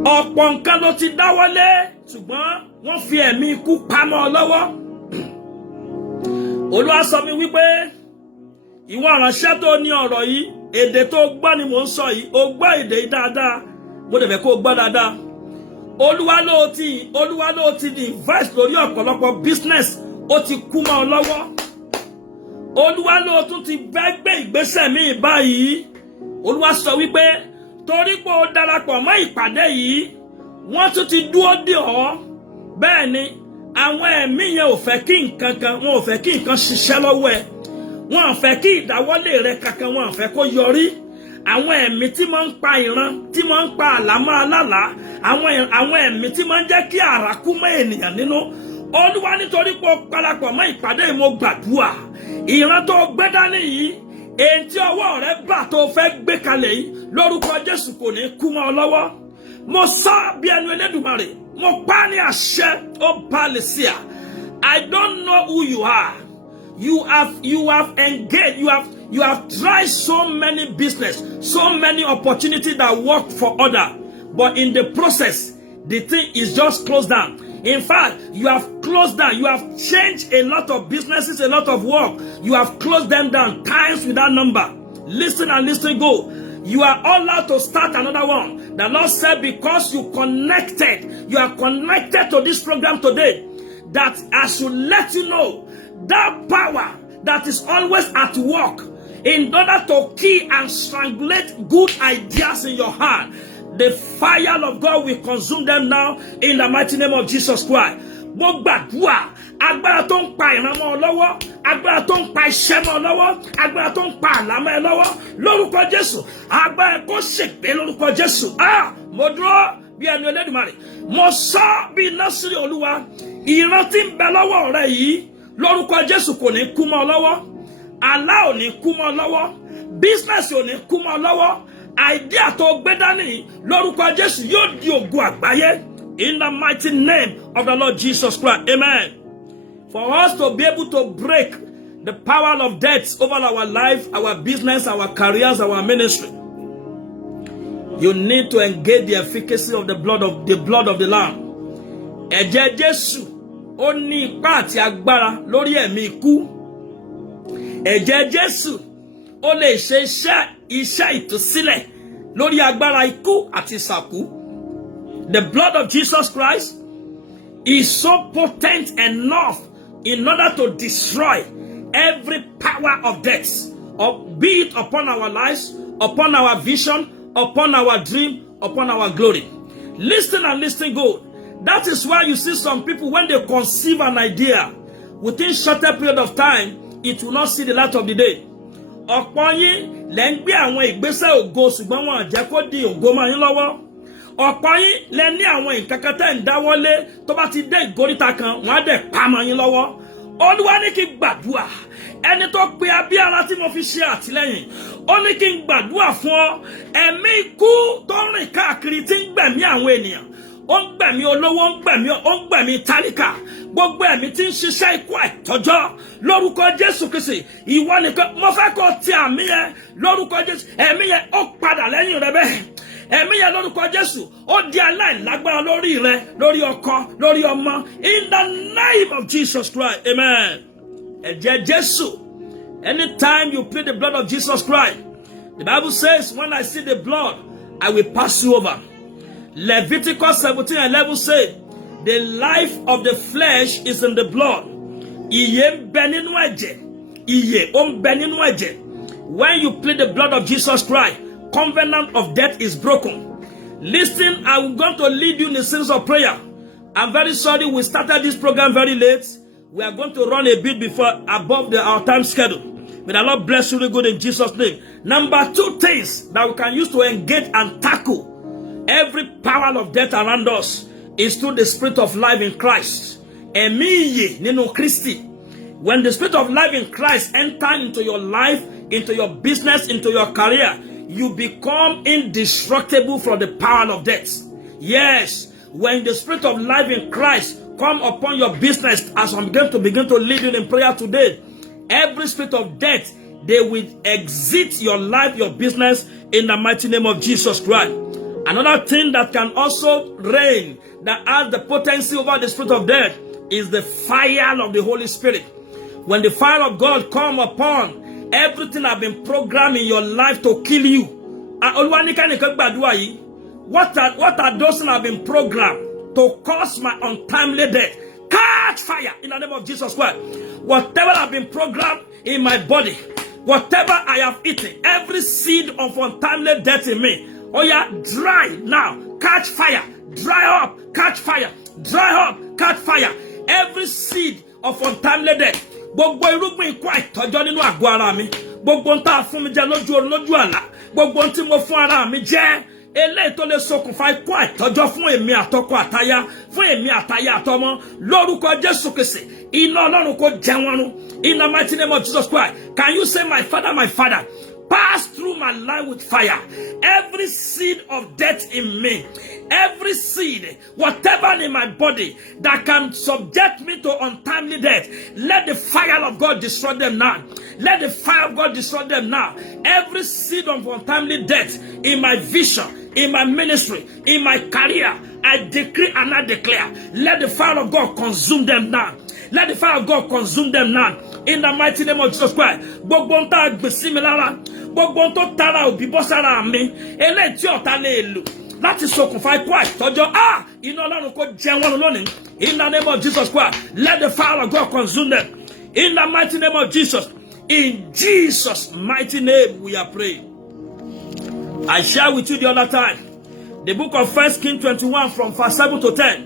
Ọ̀pọ̀ nǹkan ló ti dáwọ́lé, ṣùgbọ́n wọ́n fi ẹ̀mí ikú pamọ́ lọ́wọ́. Olúwa sọ mi wípé ìwọ ìránṣẹ́ tó ní ọ̀rọ̀ yìí, èdè tó gbọ́ ni mò ń sọ yìí, o gbọ́ èdè yìí dáadáa, mo dẹ̀ fẹ́ kó o gbọ́ dáadáa. Olúwa ló ti invest lórí ọ̀pọ̀lọpọ̀ business, ó ti kú mọ́ ọ lọ́wọ́. Olúwa ló tún ti bẹ́ gbé ìgbésẹ̀ míì báyìí. Olúwa sọ wípé torí pé o darapọ̀ mọ́ ìpàdé yìí, wọ́n tún ti dúró dè ọ́. Bẹ́ẹ̀ ni àwọn ẹ̀mí yẹn ò fẹ́ kí nǹkan ṣiṣẹ́ lọ́wọ́ ẹ. Wọ́n fẹ́ kí ìdáwọ́lé rẹ kankan wọ́n fẹ́ kó yọrí. Àwọn ẹ̀mí tí máa ń pa ìran, tí máa ń pa àlámọ́ alálà, àwọn ẹ̀mí tí máa ń jẹ́ kí àrá kú mọ́ ènìyàn nínú. Olúwa nítorí pé ó parapọ̀ mọ́ ìpàdé mo gbàdúrà. Ìran tó gbé dání yìí, èyí tí ọwọ́ rẹ bà tó fẹ́ gbé kalẹ̀ yìí, lórúkọ Jésù kò ní kú mọ́ ọ lọ́wọ́. Mo sọ bí ẹnu Elédùmarè, mo pa ní àṣẹ ó balẹ̀ sí à. I don't know who you are. You have engaged, you have tried so many business, so many opportunities that work for others, but in the process, the thing is just closed down. In fact, you have closed down, you have changed a lot of businesses, a lot of work. You have closed them down times without number. Listen and listen, go. You are allowed to start another one. The Lord said, because you are connected to this program today, that I should let you know that power that is always at work in order to kill and strangulate good ideas in your heart. The fire of God will consume them now in the mighty name of Jesus Christ. Mo gbàdúrà, agbára tó ń pa ìran mọ́ ọ lọ́wọ́, agbára tó ń pa iṣẹ́ mọ́ ọ lọ́wọ́, agbára tó ń pa àlá mọ́ ẹ lọ́wọ́, lórúkọ Jésù, agbára kó ṣègbé lórúkọ Jésù. Mo dúró bí ẹnu Elédùmarè, mo sọ bí Násírì Olúwa, ìran tí ń bẹ lọ́wọ́ rẹ yìí, lórúkọ Jésù kò ní kú mọ́ ọ lọ́wọ́, àlá ò ní kú mọ́ ọ lọ́wọ́, business ò ní kú mọ́ ọ lọ́wọ́, idea tó gbé dání lórúkọ Jésù yóò di ògo àgbáyé. In the mighty name of the Lord Jesus Christ. Amen. For us to be able to break the power of death over our life, our business, our careers, our ministry, you need to engage the efficacy of the blood of the Lamb. Ẹ̀jẹ̀ Jésù ó ní ipá àti agbára lórí ẹ̀mí ikú. Ẹ̀jẹ̀ Jésù ó lè ṣe iṣẹ́ ìtúsílẹ̀ lórí agbára ikú àti ìsàkú. The blood of Jesus Christ is so potent enough in order to destroy every power of death, be it upon our lives, upon our vision, upon our dream, upon our glory. Listen and listen good. That is why you see some people, when they conceive an idea, within shorter period of time, it will not see the light of the day. Ọ̀pọ̀ yín lẹ́ ń gbé àwọn ìgbésẹ̀ ògo ṣùgbọ́n wọn jẹ́ kó di ògo mọ́ yín lọ́wọ́. Ọ̀pọ̀ yín lẹ ní àwọn nǹkan tẹ́ ń dáwọ́lé tó bá ti dé ìgóríta kan wọ́n á dẹ̀ pa mọ́ yín lọ́wọ́. Olúwa ní kí n gbàdúrà, ẹni tó pe abíára tí mo fi ṣe àtìlẹ́yìn, ó ní kí n gbàdúrà fún ọ. Ẹ̀mí ikú tó rìn káàkiri tí ń gbẹ̀mí àwọn ènìyàn, ó ń gbẹ̀mí olówó, ó ń gbẹ̀mí tálíkà, gbogbo ẹ̀mí tí ń ṣiṣẹ́ ikú àìtọ́jọ́ lórúkọ Jésù Kristi, ìwọ nìkan mo fẹ́ kó ti àmì yẹn lórúkọ Jésù. Ẹ̀mí yẹn ó padà lẹ́yìn rẹ bẹ́ẹ̀. Ẹ̀mí yẹn lórúkọ Jésù ó di aláìlágbára lórí rẹ, lórí ọkọ, lórí ọmọ. In the name of Jesus Christ, amen. Ẹ̀jẹ̀ Jésù. Anytime you plead the blood of Jesus Christ, the Bible says, when I see the blood, I will pass you over. Leviticus 17:11 says, the life of the flesh is in the blood. Ìyè ń bẹ nínú ẹ̀jẹ̀. Ìyè ó ń bẹ nínú ẹ̀jẹ̀. When you plead the blood of Jesus Christ, covenant of death is broken. Listen, I'm going to lead you in a series of prayer. I'm very sorry we started this program very late. We are going to run a bit above our time schedule. May the Lord bless you really good in Jesus' name. Number 2 things that we can use to engage and tackle every power of death around us is through the spirit of life in Christ. Ẹ̀mí ìyè nínú Kristi. When the spirit of life in Christ enters into your life, into your business, into your career, you become indestructible from the power of death. Yes, when the spirit of life in Christ come upon your business, as I'm going to begin to lead you in prayer today, every spirit of death, they will exit your life, your business, in the mighty name of Jesus Christ. Another thing that can also reign, that has the potency over the spirit of death, is the fire of the Holy Spirit. When the fire of God come upon everything that has been programmed in your life to kill you, what are those that have been programmed to cause my untimely death? Catch fire in the name of Jesus Christ. Whatever has been programmed in my body, whatever I have eaten, every seed of untimely death in me, oh yeah, dry now, catch fire, dry up, catch fire, dry up, catch fire. Every seed of untimely death, gbogbo irúgbìn ikú àìtọ́jọ́ nínú àgọ́ ara mi, gbogbo ń tá fún mi jẹ lójú orun lójú àlá, gbogbo ń tí mo fún ara mi jẹ, eléyìí tó lè ṣokùnfà ikú àìtọ́jọ́ fún èmi àtọkọ àtaya, fún èmi àtaya àtọmọ, lórúkọ Jésù Kristi, iná Ọlọ́run kó jẹ wọ́n run. In the mighty name of Jesus Christ, can you say, my Father, pass through my life with fire. Every seed of death in me, every seed, whatever in my body that can subject me to untimely death, let the fire of God destroy them now. Let the fire of God destroy them now. Every seed of untimely death in my vision, in my ministry, in my career, I decree and I declare, let the fire of God consume them now. Let the fire of God consume them now. In the mighty name of Jesus Christ. Gbogbo ń tá gbèsè mi lára, gbogbo ń tó tara òbí bọ́ sára mi, eléyìí tí ọ̀tá lè lò láti ṣokùnfà ikú àìtọ́jọ́. Iná Ọlọ́run kó jẹ wọ́n lónìí. In the name of Jesus Christ, let the fire of God consume them. In the mighty name of Jesus. In Jesus' mighty name we are praying. I share with you the other time, the book of 1 Kings 21 from verse 7 to 10.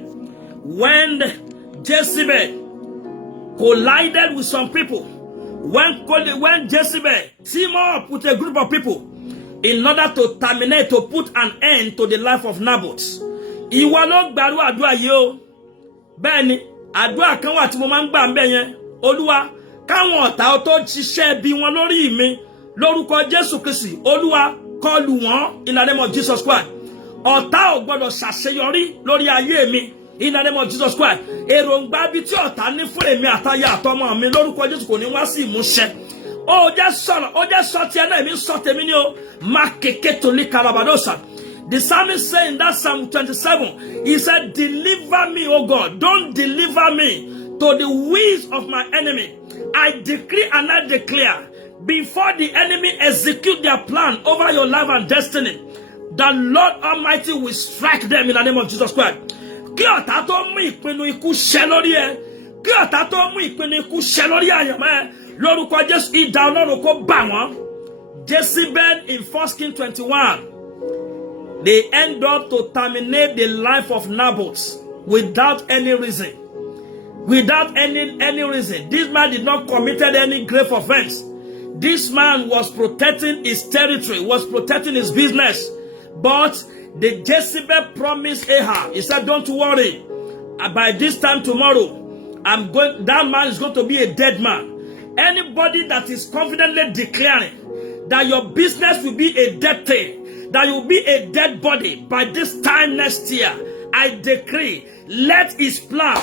When Jezebel collided with some people, when Jezebel teamed up with a group of people in order to terminate, to put an end to the life of Naboth. Ìwọ ló gbàdúrà àdúrà yìí o. Bẹ́ẹ̀ni, àdúrà kan wà tí mo máa ń gbà ńbẹ̀ yẹn. Olúwa, káwọn ọ̀tá tó ṣiṣẹ́ bí wọn lórí mi, lórúkọ Jésù Kristi, Olúwa, kọlù wọn in the name of Jesus Christ. Ọ̀tá ò gbọdọ̀ ṣàṣeyọrí lórí ayé mi. In the name of Jesus Christ, èròǹgbà bí tí ọ̀tá ní fún èmi àtaya àtọmọ mi lórúkọ Jésù kò ní wá sí ìmúṣẹ. Ó jẹ́ sọ̀rọ̀, ó jẹ́ sọ tiẹ̀ náà, èmi sọ tèmi ni o. Má kéké tó lé karabadosa. The psalmist said in that Psalm 27, he said, deliver me, O God. Don't deliver me to the wills of my enemy. I decree and I declare, before the enemy execute their plan over your life and destiny, the Lord Almighty will strike them in the name of Jesus Christ. Kí ọ̀tá tó mú ìpinnu ikú ṣẹ lórí ẹ, kí ọ̀tá tó mú ìpinnu ikú ṣẹ lórí àyànmọ́ ẹ, lórúkọ Jésù, idà Ọlọ́run kó bà wọ́n. Jezebel in 1 Kings 21, they end up to terminate the life of Naboth without any reason. Without any reason. This man did not commit any grave offense. This man was protecting his territory, was protecting his business. But the Jezebel promised Ahab, he said, don't worry, by this time tomorrow, that man is going to be a dead man. Anybody that is confidently declaring that your business will be a dead thing, that you will be a dead body by this time next year, I decree, let his plan,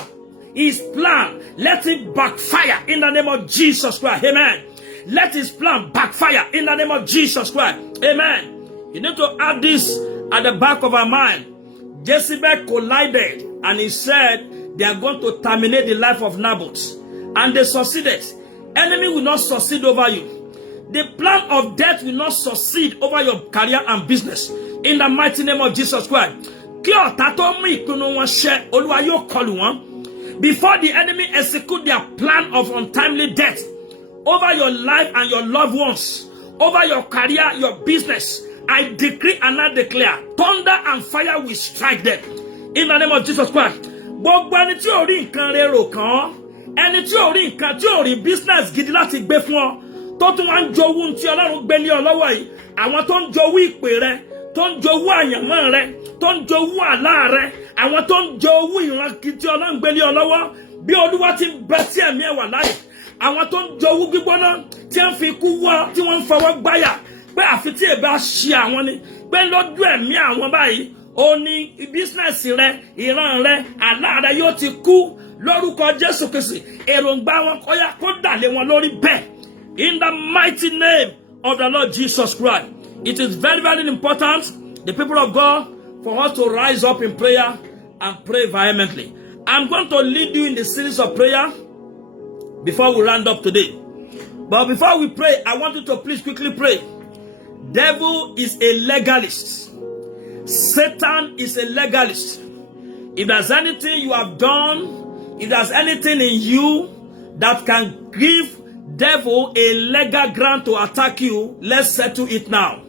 let it backfire in the name of Jesus Christ. Amen. Let his plan backfire in the name of Jesus Christ. Amen. You need to add this at the back of our mind. Jezebel collided and he said they are going to terminate the life of Naboth. And they succeeded. Enemy will not succeed over you. The plan of death will not succeed over your career and business. In the mighty name of Jesus Christ. Before the enemy execute their plan of untimely death over your life and your loved ones, over your career, your business, I decree and I declare, thunder and fire will strike them. In the name of Jesus Christ. Gbogbo ẹni tí ó rí nǹkan rere kan, ẹni tí ó rí nǹkan tí ó rí business gidi láti gbé fún ọ, tó tún wá ń jowú tí Ọlọ́run gbé lé ọ lọ́wọ́ yìí, àwọn tó ń jowú ìpè rẹ, tó ń jowú àyànmọ́ rẹ, tó ń jowú àlá rẹ, àwọn tó ń jowú ìran tí Ọlọ́run gbé lé ọ lọ́wọ́, bí Olúwa ti ń bẹ tí ẹ̀mí ẹ̀ wà láyé, àwọn tó ń jowú gbígbóná tí ń fi ikú wọ́, tí wọ́n ń fọwọ́ gbáyà, pé àfi tí ẹ bá ṣe àwọn ni, pé lójú ẹ̀mí àwọn báyìí ó ní business rẹ, ìran rẹ, àlá rẹ yóò ti kú lórúkọ Jésù Kristi. Èròǹgbà wọn kó dà lé wọn lórí bẹ́ẹ̀. In the mighty name of the Lord Jesus Christ. It is very, very important, the people of God, for us to rise up in prayer and pray vehemently. I'm going to lead you in the series of prayer before we round up today. But before we pray, I want you to please quickly pray. Devil is a legalist. Satan is a legalist. If there's anything you have done, if there's anything in you that can give devil a legal ground to attack you, let's settle it now.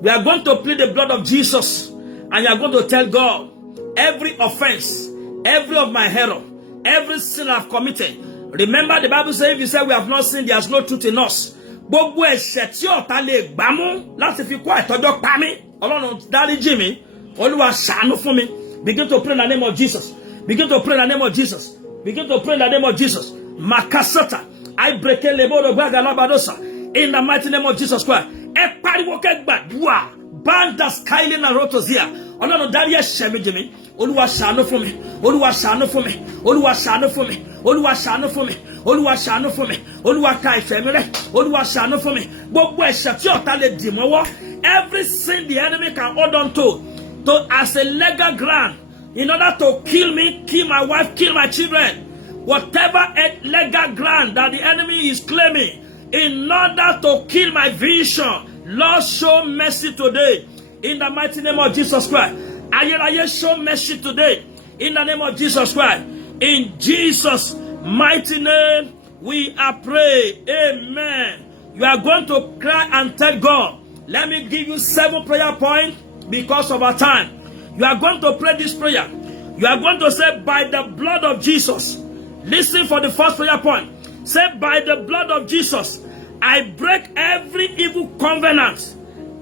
We are going to plead the blood of Jesus, and you are going to tell God, every offense, every of my error, every sin I've committed, Remember the Bible says, if you say we have not sinned, there is no truth in us. Gbogbo ẹ̀ṣẹ̀ tí ọ̀tá lè gbámú láti fi kó àìtọ́jọ́ pa mí. Ọlọ́run dáríjì mi. Olúwa ṣàánú fún mi. Begin to pray in the name of Jesus. Begin to pray in the name of Jesus. Begin to pray in the name of Jesus. Makasata. I break a lebodo bagalabadosa. In the mighty name of Jesus Christ. Ẹ pariwo kẹ́ gbàdúrà. Banda skyline na rotozia. Ọlọ́run dárí ẹ̀ṣẹ̀ mi jì mí. Olúwa ṣàánú fún mi. Olúwa ṣàánú fún mi. Olúwa ṣàánú fún mi. Olúwa ṣàánú fún mi. Olúwa ṣàánú fún mi. Olúwa ka ìfẹ́ mi rẹ́. Olúwa ṣàánú fún mi. Gbogbo ẹ̀ṣẹ̀ tí ọ̀tá lè dì mọ́wọ́. Every sin the enemy can hold on to as a legal ground in order to kill me, kill my wife, kill my children. Whatever legal ground that the enemy is claiming in order to kill my vision, Lord, show mercy today in the mighty name of Jesus Christ. Ayérayé, show mercy today in the name of Jesus Christ. In Jesus' mighty name, we are praying. Amen. You are going to cry and tell God. Let me give you 7 prayer points because of our time. You are going to pray this prayer. You are going to say, by the blood of Jesus. Listen for the first prayer point. Say, by the blood of Jesus, I break every evil covenant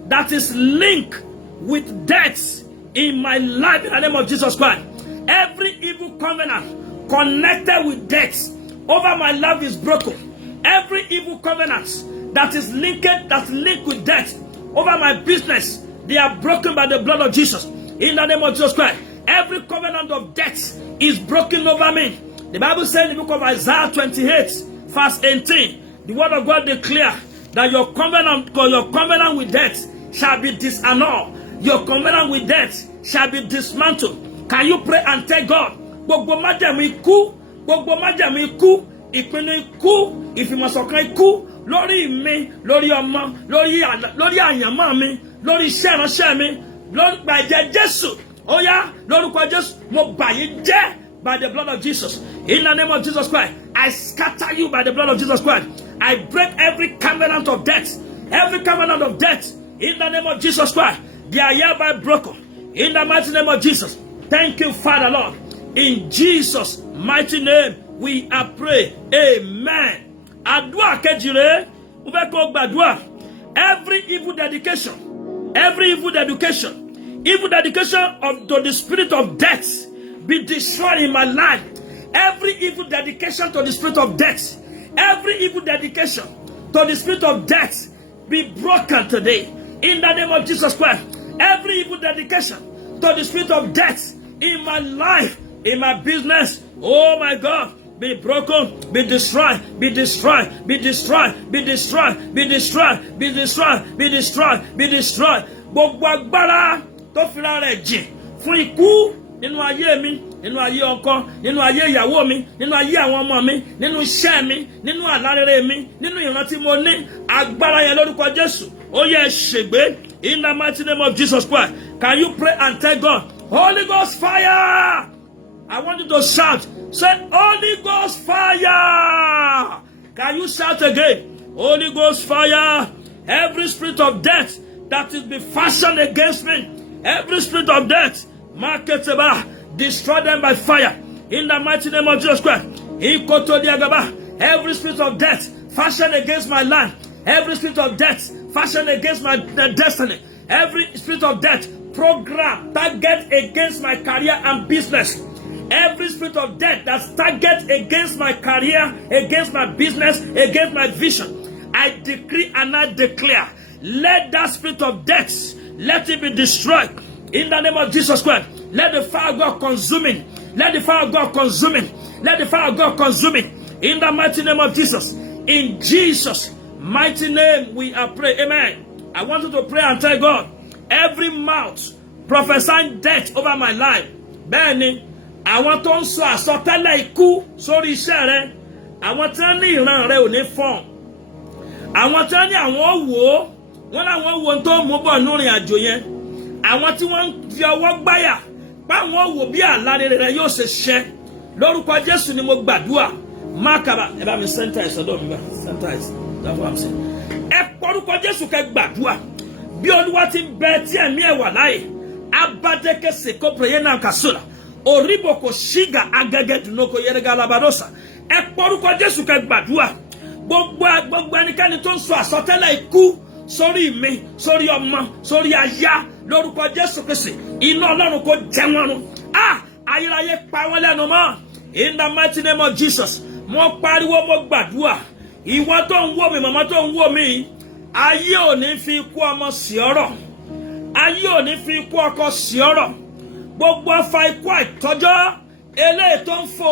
that is linked with death in my life in the name of Jesus Christ. Every evil covenant connected with death over my life is broken. Every evil covenant that is linked with death over my business, they are broken by the blood of Jesus. In the name of Jesus Christ, every covenant of death is broken over me. The Bible says in the book of Isaiah 28, verse 18, the word of God declares that your covenant with death shall be disannulled. Your covenant with death shall be dismantled. Can you pray and tell God, gbogbo májẹ̀mú ikú, ìpinnu ikú, ìfìmọ̀ṣọ̀kan ikú, lórí mi, lórí ọmọ, lórí àyànmọ́ mi, lórí iṣẹ́ ìránṣẹ́ mi, lórí ẹ̀jẹ̀ Jésù, ó yá, lórúkọ Jésù, mo bà yín jẹ́ by the blood of Jesus. In the name of Jesus Christ, I scatter you by the blood of Jesus Christ. I break every covenant of death. Every covenant of death. In the name of Jesus Christ, they are hereby broken. In the mighty name of Jesus. Thank you, Father Lord. In Jesus' mighty name, we are praying. Amen. Àdúrà kejì rèé, mo fẹ́ kó gbàdúrà. Every evil dedication to the spirit of death be destroyed in my life. Every evil dedication to the spirit of death, every evil dedication to the spirit of death be broken today. In the name of Jesus Christ, every evil dedication to the spirit of death in my life, in my business, oh my God, be broken, be destroyed, be destroyed, be destroyed, be destroyed, be destroyed, be destroyed, be destroyed, be destroyed. Gbogbo agbára tó fira rẹ̀ jìn fún ikú nínú ayé mi, nínú ayé ọkọ, nínú ayé ìyàwó mi, nínú ayé àwọn ọmọ mi, nínú iṣẹ́ mi, nínú àlárere mi, nínú ìran tí mo ní, agbára yẹn lórúkọ Jésù, ó yẹ ṣègbé. In the mighty name of Jesus Christ, can you pray and tell God, Holy Ghost fire? I want you to shout, say, Holy Ghost fire. Can you shout again? Holy Ghost fire. Every spirit of death that is be fashioned against me, every spirit of death, destroy them by fire. In the mighty name of Jesus Christ. Every spirit of death fashioned against my life, every spirit of death fashioned against my destiny, every spirit of death program target against my career and business, every spirit of death that's target against my career, against my business, against my vision, I decree and I declare, let that spirit of death, let it be destroyed. In the name of Jesus Christ, let the fire of God consume it. Let the fire of God consume it. Let the fire of God consume it. In the mighty name of Jesus. In Jesus' mighty name we are praying. Amen. I want you to pray and tell God, every mouth prophesying death over my life. Bẹ́ẹ̀ni, àwọn tó ń sọ àsọtẹ́lẹ̀ ikú sórí iṣẹ́ rẹ, àwọn tí wọ́n ní ìran rẹ ò ní fọ́n. Àwọn tí wọ́n ní àwọn wò ó, wọ́n láwọn wo tó mú bọ̀ nínú ìrìn àjò yẹn. Àwọn tí wọ́n fi ọwọ́ gbáyà báwọn wò bí àlárere rẹ yóò ṣe ṣẹ. Lórúkọ Jésù ni mo gbàdúrà. Mákàbà ẹ bá mi sentence ọ̀dọ̀ mi bá sentence. That's what I'm saying. Ẹ porúkọ Jésù kẹ́ gbàdúrà. Bí Olúwa ti ń bẹ tí ẹ̀mí ẹ̀ wà láàyè. Abadeke seko preye na kasula. Oribo ko shiga agage dunoko yerega labadosa. ẹ porúkọ Jésù kẹ́ gbàdúrà. Gbogbo ẹnikẹ́ni tó ń sọ àsọtẹ́lẹ̀ ikú sórí mi, sórí ọmọ, sórí aya, lórúkọ Jésù Kristi, iná Ọlọ́run kó jẹ wọ́n run. Ayérayé pa wọ́n lẹ́nu mọ́. In the mighty name of Jesus, mo pariwo mo gbàdúrà. Ìwọ tó ń wò mí, màmá tó ń wò mí, ayé ò ní fi ikú ọmọ sí ọ̀rọ̀. Ayé ò ní fi ikú ọkọ sí ọ̀rọ̀. Gbogbo afa ikú àìtọ́jọ́ eléyìí tó ń fò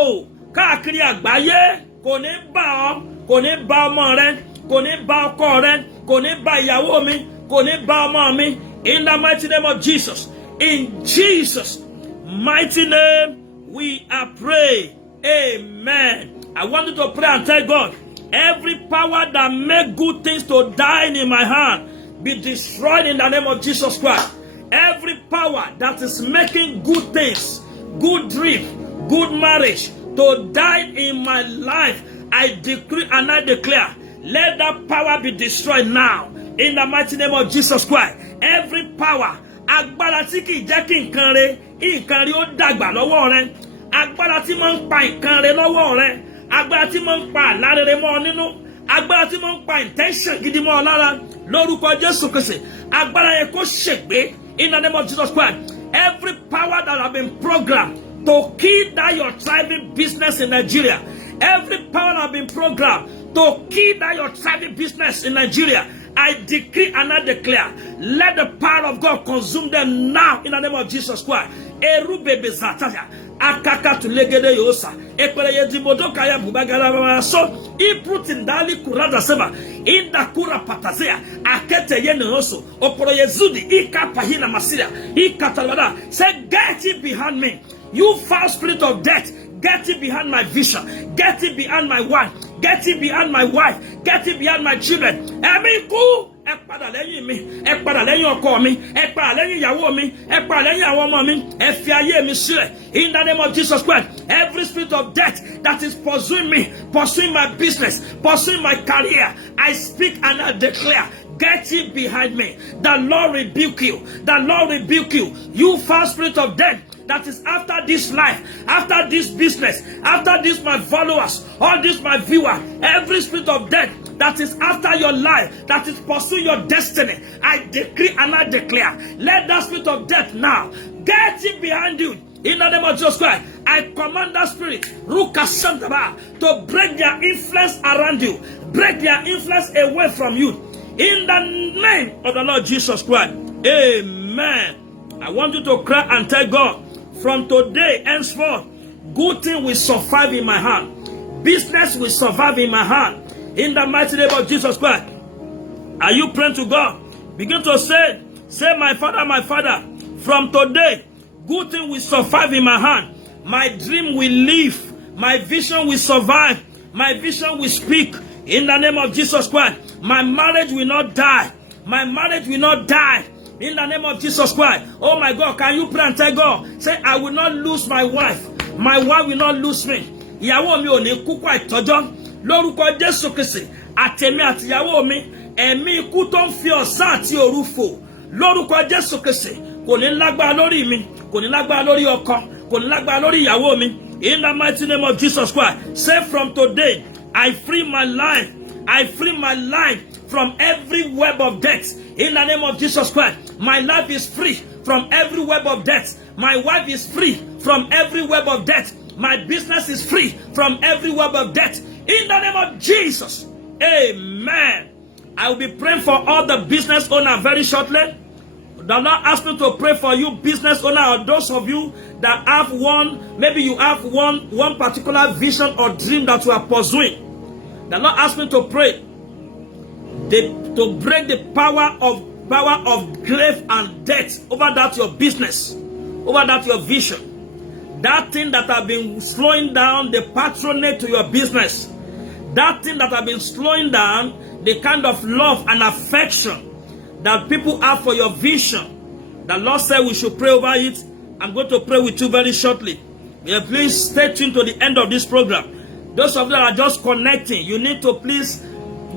káàkiri àgbáyé kò ní bá ọ, kò ní bá ọmọ rẹ, kò ní bá ọkọ rẹ, kò ní bá ìyàwó mi, kò ní bá ọmọ mi. In the mighty name of Jesus, in Jesus' mighty name, we are praying. Amen. I want you to pray and tell God, every power that make good things to die in my hand be destroyed in the name of Jesus Christ. Every power that is making good things, good dream, good marriage to die in my life, I decree and I declare, let that power be destroyed now in the mighty name of Jesus Christ. Every power, agbára tí kì í jẹ́ kí nǹkan rẹ̀ ó dàgbà lọ́wọ́ rẹ, agbára tí máa ń pa nǹkan rẹ̀ lọ́wọ́ rẹ, agbára tí máa ń pa àlá rere mọ́ ọ nínú, agbára tí máa ń pa intention gidi mọ́ ọ lára, lórúkọ Jésù Kristi, agbára yẹn kó ṣègbé in the name of Jesus Christ. Every power that have been programmed to kill that your thriving business in Nigeria, every power that have been programmed to kill that your thriving business in Nigeria, I decree and I declare, let the power of God consume them now in the name of Jesus Christ. Erubebe zataya, akaka tulegede yosa, epereye dimodo kaya bubagara so, iprutin dali kurada sema, inda kura patazea, akete yene oso, oporoye zudi, ika pahina masiria, ika talwada. Say, get it behind me, you foul spirit of death. Get it behind my vision. Get it behind my wife. Get it behind my wife. Get it behind my children. Ẹ̀mí kú, ẹ padà lẹ́yìn mi. Ẹ padà lẹ́yìn ọkọ mi. Ẹ padà lẹ́yìn ìyàwó mi. Ẹ padà lẹ́yìn àwọn ọmọ mi. Ẹ fi ayé mi sílẹ̀. In the name of Jesus Christ, every spirit of death that is pursuing me, pursuing my business, pursuing my career, I speak and I declare, get it behind me. The Lord rebuke you. The Lord rebuke you. You foul spirit of death that is after this life, after this business, after this my followers, all this my viewer, every spirit of death that is after your life, that is pursuing your destiny, I decree and I declare, let that spirit of death now get it behind you. In the name of Jesus Christ, I command that spirit, Ruka Santaba, to break their influence around you, break their influence away from you. In the name of the Lord Jesus Christ, amen. I want you to cry and tell God, from today henceforth, good thing will survive in my hand. Business will survive in my hand. In the mighty name of Jesus Christ. Are you praying to God? Begin to say, my Father, from today, good thing will survive in my hand. My dream will live. My vision will survive. My vision will speak. In the name of Jesus Christ. My marriage will not die. My marriage will not die. In the name of Jesus Christ. Oh my God, can you pray and tell God? Say, I will not lose my wife. My wife will not lose me. Ìyàwó mi ò ní kú kú àìtọ́jọ́. Lórúkọ Jésù Kristi, àtèmi àti ìyàwó mi, ẹ̀mí ikú tó ń fi ọ̀sán àti òru fò. Lórúkọ Jésù Kristi, kò ní lágbára lórí mi, kò ní lágbára lórí ọkọ, kò ní lágbára lórí ìyàwó mi. In the mighty name of Jesus Christ, say from today, I free my life. I free my life from every web of death. In the name of Jesus Christ, my life is free from every web of death. My wife is free from every web of death. My business is free from every web of death. In the name of Jesus, amen. I will be praying for all the business owners very shortly. The Lord asked me to pray for you, business owner, or those of you that have maybe you have one particular vision or dream that you are pursuing. The Lord asked me to pray to break the power of grave and death over that your business, over that your vision. That thing that have been slowing down the patronage to your business. That thing that have been slowing down the kind of love and affection that people have for your vision. The Lord said we should pray over it. I'm going to pray with you very shortly. Please stay tuned to the end of this program. Those of you that are just connecting, you need to please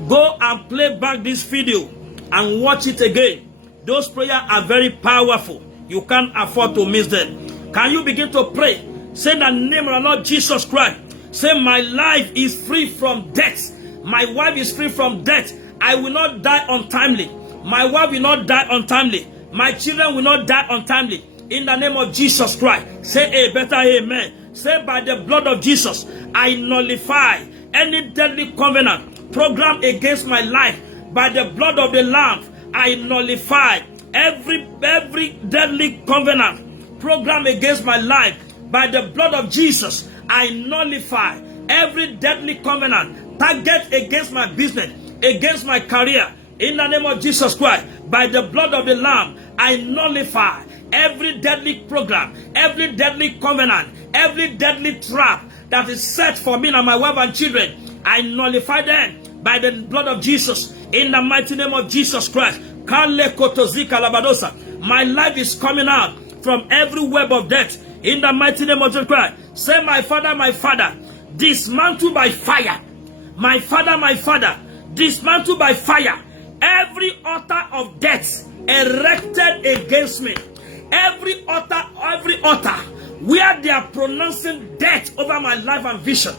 go and play back this video and watch it again. Those prayers are very powerful. You can't afford to miss them. Can you begin to pray? Say the name of the Lord Jesus Christ. Say, my life is free from death. My wife is free from death. I will not die untimely. My wife will not die untimely. My children will not die untimely. In the name of Jesus Christ. Say a better amen. Say, by the blood of Jesus, I nullify any deadly covenant program against my life. By the blood of the Lamb, I nullify every deadly covenant program against my life. By the blood of Jesus, I nullify every deadly covenant target against my business, against my career. In the name of Jesus Christ, by the blood of the Lamb, I nullify every deadly program, every deadly covenant, every deadly trap that is set for me and my wife and children. I nullify them by the blood of Jesus. In the mighty name of Jesus Christ. My life is coming out from every web of death. In the mighty name of Jesus Christ. Say, my Father, dismantle by fire. My Father, dismantle by fire every altar of death erected against me. Every altar where they are pronouncing death over my life and vision.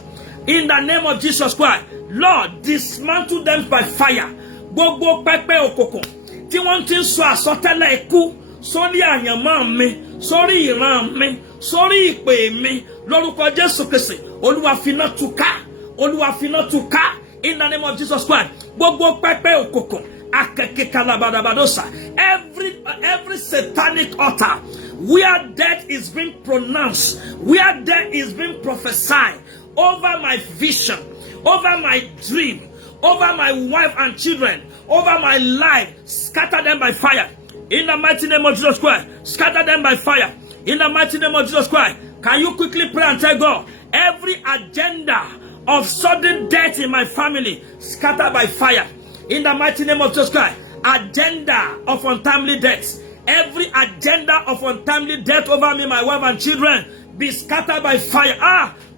In the name of Jesus Christ, Lord, dismantle them by fire. Gbogbo pẹpẹ òkùnkùn tí wọ́n ti ń sọ àsọtẹ́lẹ̀ ikú sórí àyànmọ́ mi, sórí ìran mi, sórí ìpè mi, lórúkọ Jésù Kristi, Olúwa finá túká, Olúwa finá túká. In the name of Jesus Christ, gbogbo pẹpẹ òkùnkùn, every satanic altar where death is being pronounced, where death is being prophesied over my vision, over my dream, over my wife and children, over my life, scatter them by fire. In the mighty name of Jesus Christ, scatter them by fire. In the mighty name of Jesus Christ, can you quickly pray and tell God, every agenda of sudden death in my family, scatter by fire. In the mighty name of Jesus Christ, agenda of untimely death, every agenda of untimely death over me, my wife and children, be scattered by fire.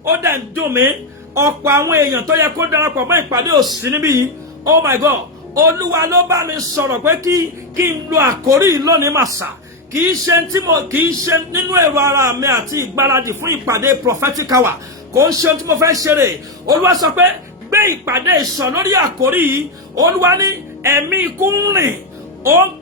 Ó dẹ̀ ń dùn mí, ọ̀pọ̀ àwọn èèyàn tó yẹ kó darapọ̀ mọ́ ìpàdé òsì níbí yìí. Oh my God, Olúwa ló bá mi sọ̀rọ̀ pé kí n lo àkórí yìí lónìí màsà. Kì í ṣe nínú èrò ara mi àti ìgbáradì fún ìpàdé prophetic hour. Kò ń ṣe tí mo fẹ́ ṣeré. Olúwa sọ pé gbé ìpàdé ìsọ̀ lórí àkórí yìí. Olúwa ní ẹ̀mí ikú ń rìn.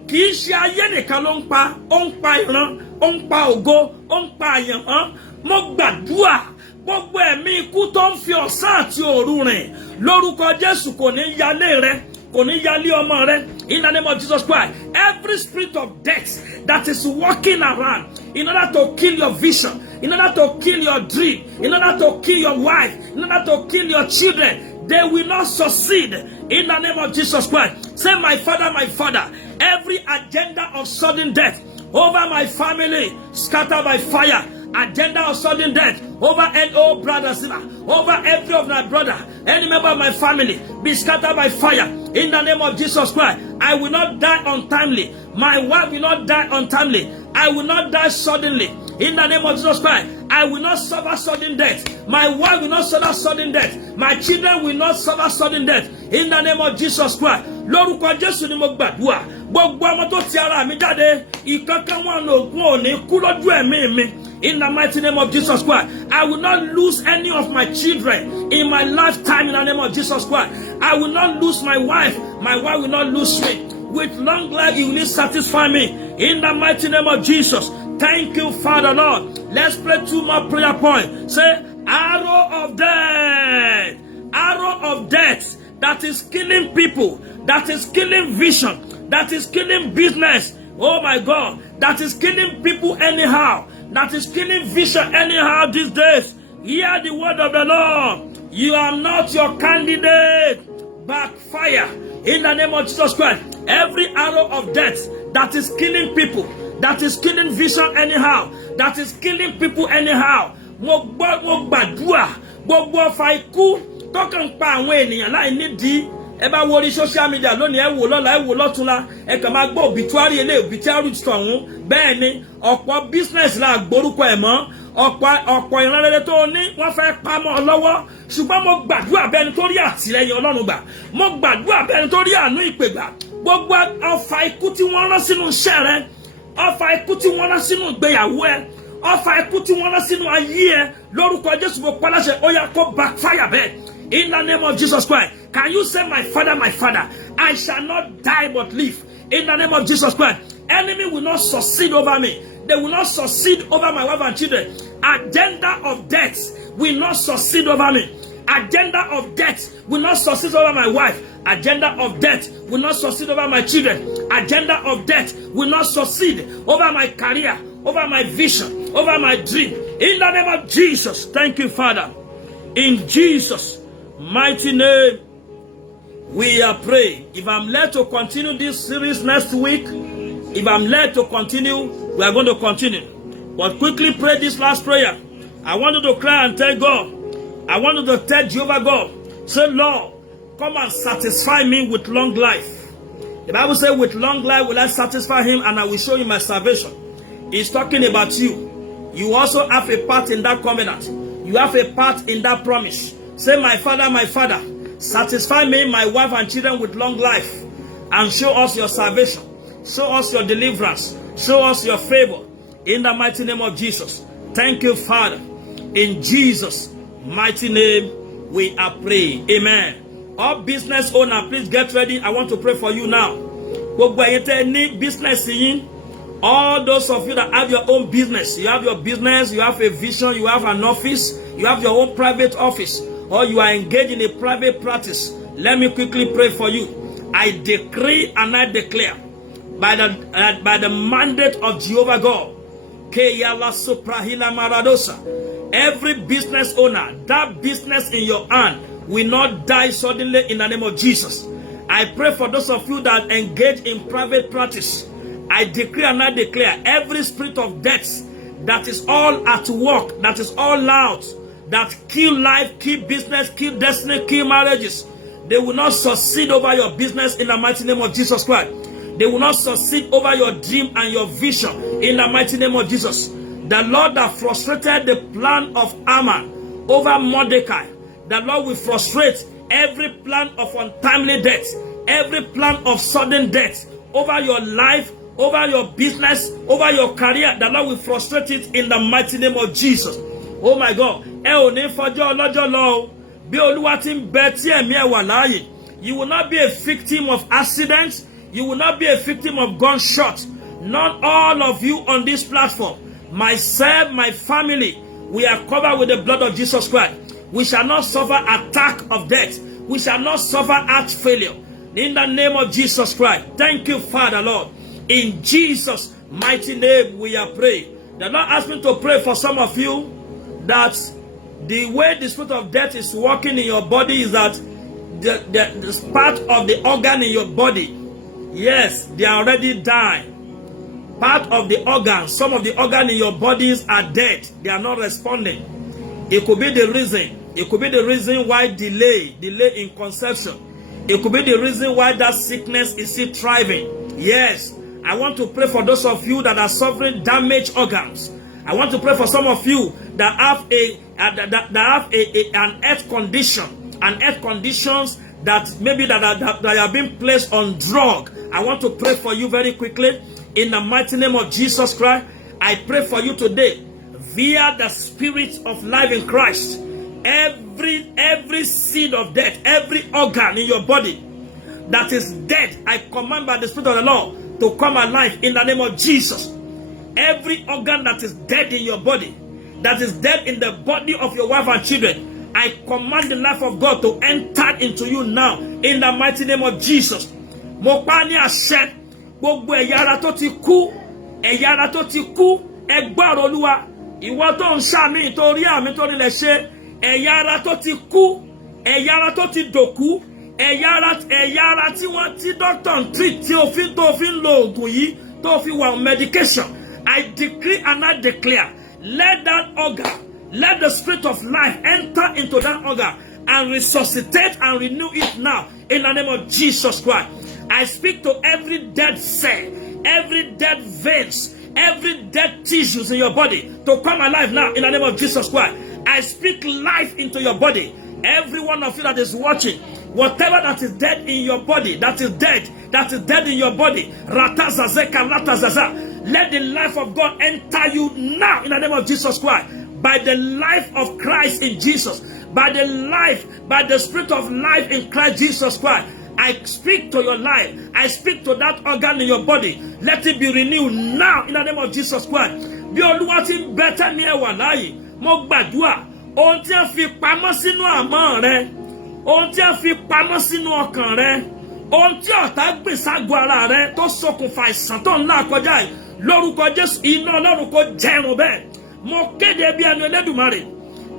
Kì í ṣe ayé nìkan ló ń pa. Ó ń pa ìran, ó ń pa ògo, ó ń pa àyànmọ́. Mo gbàdúrà gbogbo ẹ̀mí ikú tó ń fi ọ̀sán àti òru rìn lórúkọ Jésù kò ní yálé rẹ, kò ní yálé ọmọ rẹ. In the name of Jesus Christ, every spirit of death that is walking around in order to kill your vision, in order to kill your dream, in order to kill your wife, in order to kill your children, they will not succeed. In the name of Jesus Christ, say, my Father, every agenda of sudden death over my family, scatter by fire. Agenda of sudden death over any brothers, over every of my brother, any member of my family, be scattered by fire. In the name of Jesus Christ, I will not die untimely. My wife will not die untimely. I will not die suddenly. In the name of Jesus Christ, I will not suffer sudden death. My wife will not suffer sudden death. My children will not suffer sudden death. In the name of Jesus Christ, lórúkọ Jésù ni mo gbàdúrà. Gbogbo ọmọ tó ti ara mi jáde, ìkankan wọn lògùn ò ní kú lójú ẹ̀mí mi. In the mighty name of Jesus Christ, I will not lose any of my children in my lifetime. In the name of Jesus Christ, I will not lose my wife. My wife will not lose me. With long life, you will satisfy me. In the mighty name of Jesus. Thank you, Father, Lord. Let's play two more prayer points. Say, arrow of death. Arrow of death that is killing people, that is killing vision, that is killing business. Oh my God, that is killing people anyhow, that is killing vision anyhow these days. Hear the word of the Lord. You are not your candidate. Backfire in the name of Jesus Christ. Every arrow of death that is killing people, that is killing vision anyhow, that is killing people anyhow. Mo gbàdúrà gbogbo ọfà ikú tó kàn pa àwọn ènìyàn láì nídìí. Ẹ bá wo orí social media lónìí, ẹ wò lọ́la, ẹ wò lọ́túnla, ẹ kàn máa gbọ́ obituary obituary tọ̀hún. Bẹ́ẹ̀ ni ọ̀pọ̀ business la gbórúkọ ẹ̀ mọ́, ọ̀pọ̀ ìrànlẹ́lẹ́ tó ní wọ́n fẹ́ pamọ́ lọ́wọ́. Ṣùgbọ́n mo gbàdúrà bẹ́ẹ̀ ni tó rí àtìlẹ́yìn Ọlọ́run gbà. Mo gbàdúrà bẹ́ẹ̀ ni tó rí àánú ìpè gbà. Gbogbo ọfà ikú tí wọ́n rán sínú iṣẹ́ rẹ, ọfà ikú tí wọ́n rán sínú ìgbéyàwó ẹ, Ọfà ikú tí wọ́n rán sínú ayé ẹ lórúkọ Jésù mo pa láṣẹ ó yá kó backfire bẹ́ẹ̀. In the name of Jesus Christ, can you say, my Father, I shall not die but live. In the name of Jesus Christ, enemy will not succeed over me. They will not succeed over my wife and children. Agenda of death will not succeed over me. Agenda of death will not succeed over my wife. Agenda of death will not succeed over my children. Agenda of death will not succeed over my career, over my vision, over my dream. In the name of Jesus, thank you, Father. In Jesus' mighty name, we are praying. If I'm led to continue this series next week, if I'm led to continue, we are going to continue. But quickly pray this last prayer. I want you to cry and tell God. I want you to tell Jehovah God. Say, Lord, come and satisfy me with long life. The Bible says, with long life will I satisfy him and I will show him my salvation. He's talking about you. You also have a part in that covenant. You have a part in that promise. Say, my Father, satisfy me, my wife and children with long life and show us your salvation. Show us your deliverance. Show us your favor. In the mighty name of Jesus. Thank you, Father. In Jesus' mighty name, we are praying. Amen. All business owner, please get ready. I want to pray for you now. Business in all those of you that have your own business, you have your business, you have a vision, you have an office, you have your own private office, or you are engaged in a private practice. Let me quickly pray for you. I decree and I declare by the mandate of Jehovah God, every business owner, that business in your hand will not die suddenly in the name of Jesus. I pray for those of you that engage in private practice. I decree and I declare every spirit of death that is all at work, that is all loud, that kill life, kill business, kill destiny, kill marriages. They will not succeed over your business in the mighty name of Jesus Christ. They will not succeed over your dream and your vision in the mighty name of Jesus. The Lord that frustrated the plan of Haman over Mordecai, the Lord will frustrate every plan of untimely death, every plan of sudden death over your life, over your business, over your career. The Lord will frustrate it in the mighty name of Jesus. Oh my God. You will not be a victim of accidents. You will not be a victim of gunshot. Not all of you on this platform, myself, my family, we are covered with the blood of Jesus Christ. We shall not suffer attack of death. We shall not suffer heart failure. In the name of Jesus Christ. Thank you, Father, Lord. In Jesus' mighty name we are praying. The Lord asked me to pray for some of you that the way the spirit of death is working in your body is that the part of the organ in your body, yes, they are already dying. Part of the organs, some of the organs in your bodies are dead. They are not responding. It could be the reason. It could be the reason why delay in conception. It could be the reason why that sickness is still thriving. Yes, I want to pray for those of you that are suffering damaged organs. I want to pray for some of you that have an health condition, conditions that maybe that are being placed on drug. I want to pray for you very quickly in the mighty name of Jesus Christ. I pray for you today via the spirit of life in Christ. Every seed of death, every organ in your body that is dead, I command by the Spirit of the Lord to come alive in the name of Jesus. Every organ that is dead in your body, that is dead in the body of your wife and children, I command the life of God to enter into you now in the mighty name of Jesus. Mo pa ní àṣẹ, gbogbo ẹ̀yà ara tó ti kú, ẹ gbọ́ ọ̀rọ̀ Olúwa. Ìwọ tó ń ṣàmì torí àmì tó nílẹ̀ ṣe, ẹ̀yà ara tó ti kú, ẹ̀yà ara tó ti dòkú, ẹ̀yà ara tí wọ́n ti doctor ń treat tí o fi ń lo oògùn yìí tó fi wà on medication. I decree and I declare, let that organ, let the spirit of life enter into that organ and resuscitate and renew it now in the name of Jesus Christ. I speak to every dead cell, every dead veins, every dead tissues in your body to come alive now in the name of Jesus Christ. I speak life into your body. Every one of you that is watching, whatever that is dead in your body, that is dead in your body, Let the life of God enter you now in the name of Jesus Christ. By the life of Christ in Jesus. By the spirit of life in Christ Jesus Christ. I speak to your life. I speak to that organ in your body. Let it be renewed now in the name of Jesus Christ. Bí Olúwa ti ń bẹ tẹ́ni ẹ wà láàyè, mo gbàdúrà, ohun tí a fi pamọ́ sínú àmọ́ rẹ, ohun tí a fi pamọ́ sínú ọkàn rẹ, ohun tí ọ̀tá gbìn ságọ́ ara rẹ tó ṣokùnfà àìsàn tó ń là kọjá yìí, lórúkọ Jésù, iná Ọlọ́run kó jẹrun bẹ́ẹ̀. Mo kéde bí ẹnu Elédùmarè,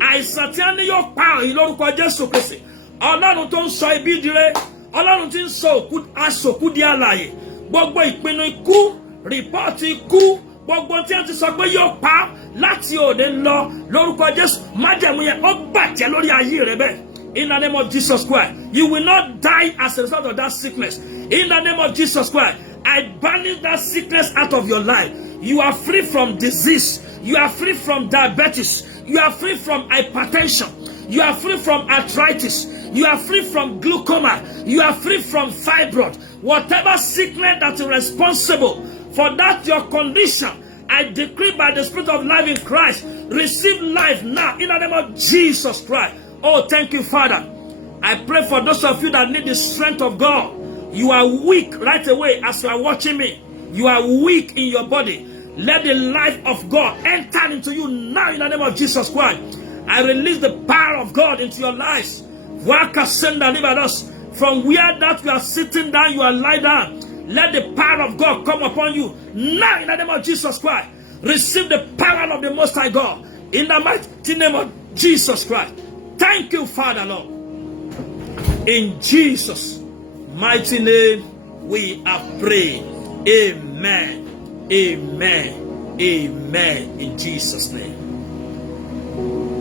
àìsàn tí a ní yóò pa òyìn lórúkọ Jésù Kristi. Ọlọ́run tó ń sọ ibi dire, Ọlọ́run tí ń sọ aṣòkú di alààyè, gbogbo ìpinnu ikú, rìpọ́ọ̀tì ikú, gbogbo tí a ti sọ pé yóò pa láti òde lọ lórúkọ Jésù, májẹ̀mú yẹn ó bàjẹ́ lórí ayé rẹ bẹ́ẹ̀. In the name of Jesus Christ, you will not die as a result of that sickness. In the name of Jesus Christ, I banish that sickness out of your life. You are free from disease. You are free from diabetes. You are free from hypertension. You are free from arthritis. You are free from glaucoma. You are free from fibroid. Whatever sickness that is responsible for that your condition, I decree by the Spirit of life in Christ, receive life now in the name of Jesus Christ. Oh, thank you, Father. I pray for those of you that need the strength of God. You are weak right away as you are watching me. You are weak in your body. Let the life of God enter into you now in the name of Jesus Christ. I release the power of God into your lives. From where that you are sitting down, you are lying down. Let the power of God come upon you now in the name of Jesus Christ. Receive the power of the Most High God in the mighty name of Jesus Christ. Thank you, Father, Lord. In Jesus' mighty name, we are praying. Amen. Amen. Amen. In Jesus' name.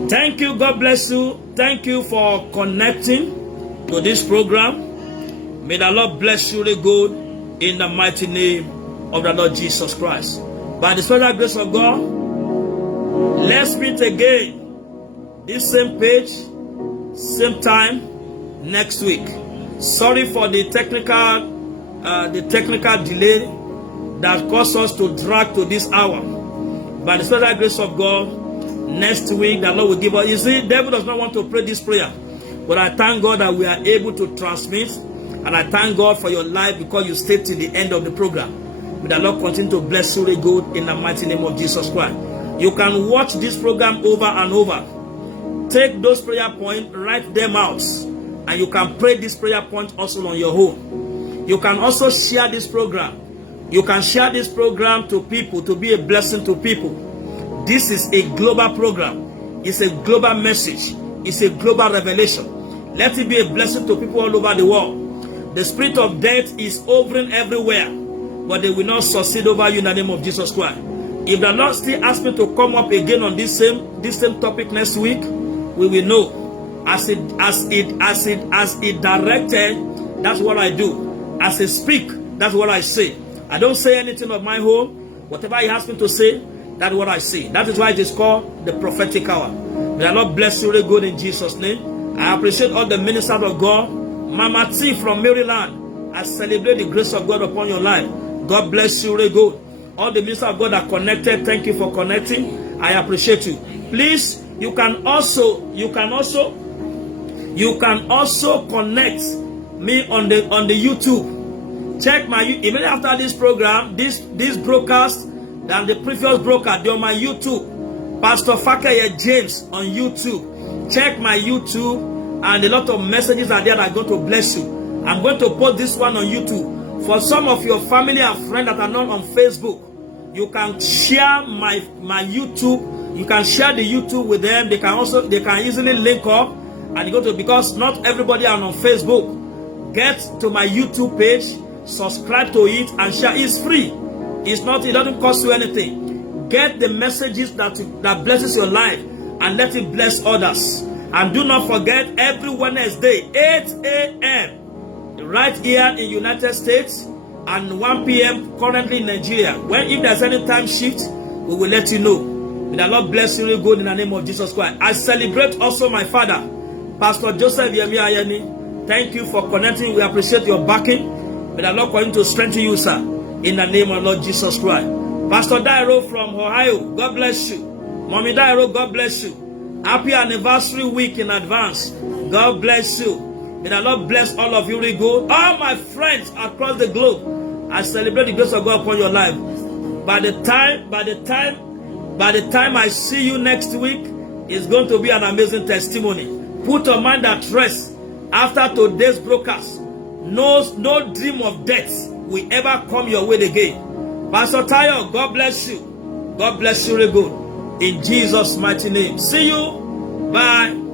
Thank you. God bless you. Thank you for connecting to this program. May the Lord bless you really good in the mighty name of the Lord Jesus Christ. By the special grace of God, let's meet again. This same page, same time, next week. Sorry for the technical delay that caused us to drag to this hour. By the special grace of God, next week the Lord will give us. You see, the devil does not want to pray this prayer, but I thank God that we are able to transmit, and I thank God for your life because you stayed till the end of the program. May the Lord continue to bless you really good in the mighty name of Jesus Christ. You can watch this program over and over. Take those prayer points, write them out, and you can pray this prayer point also on your own. You can also share this program. You can share this program to people to be a blessing to people. This is a global program. It's a global message. It's a global revelation. Let it be a blessing to people all over the world. The spirit of death is hovering everywhere, but they will not succeed over you in the name of Jesus Christ. If the Lord still asks me to come up again on this same topic next week, we will know. As it directed, that's what I do. As I speak, that's what I say. I don't say anything of my own. Whatever He asks me to say, that's what I say. That is why it is called the prophetic hour. May the Lord bless you really good in Jesus' name. I appreciate all the ministers of God. Mama T from Maryland, I celebrate the grace of God upon your life. God bless you really good. All the ministers of God are connected. Thank you for connecting. I appreciate you. Please, you can also connect me on the YouTube. Check my immediately after this program, this broadcast and the previous broadcast, they're on my YouTube. Pastor Fakeye James on YouTube. Check my YouTube, and a lot of messages are there that are going to bless you. I'm going to post this one on YouTube. For some of your family and friends that are not on Facebook, you can share my YouTube. You can share the YouTube with them. They can easily link up and go to, because not everybody are on Facebook. Get to my YouTube page, subscribe to it, and share. It's free. It doesn't cost you anything. Get the messages that blesses your life and let it bless others. And do not forget, every Wednesday, 8 a.m. right here in United States, and 1 p.m. currently in Nigeria. If there's any time shift, we will let you know. May the Lord bless you really good in the name of Jesus Christ. I celebrate also my father, Pastor Joseph Yemi Ayeni. Thank you for connecting. We appreciate your backing. May the Lord continue to strengthen you, sir, in the name of Lord Jesus Christ. Pastor Dairo from Ohio, God bless you. Mommy Dairo, God bless you. Happy anniversary week in advance. God bless you. May the Lord bless all of you, really good. All my friends across the globe, I celebrate the grace of God upon your life. By the time I see you next week, it's going to be an amazing testimony. Put your mind at rest. After today's broadcast, no dream of death will ever come your way again. Pastor Tayo, God bless you. God bless you, really good. In Jesus' mighty name. See you. Bye.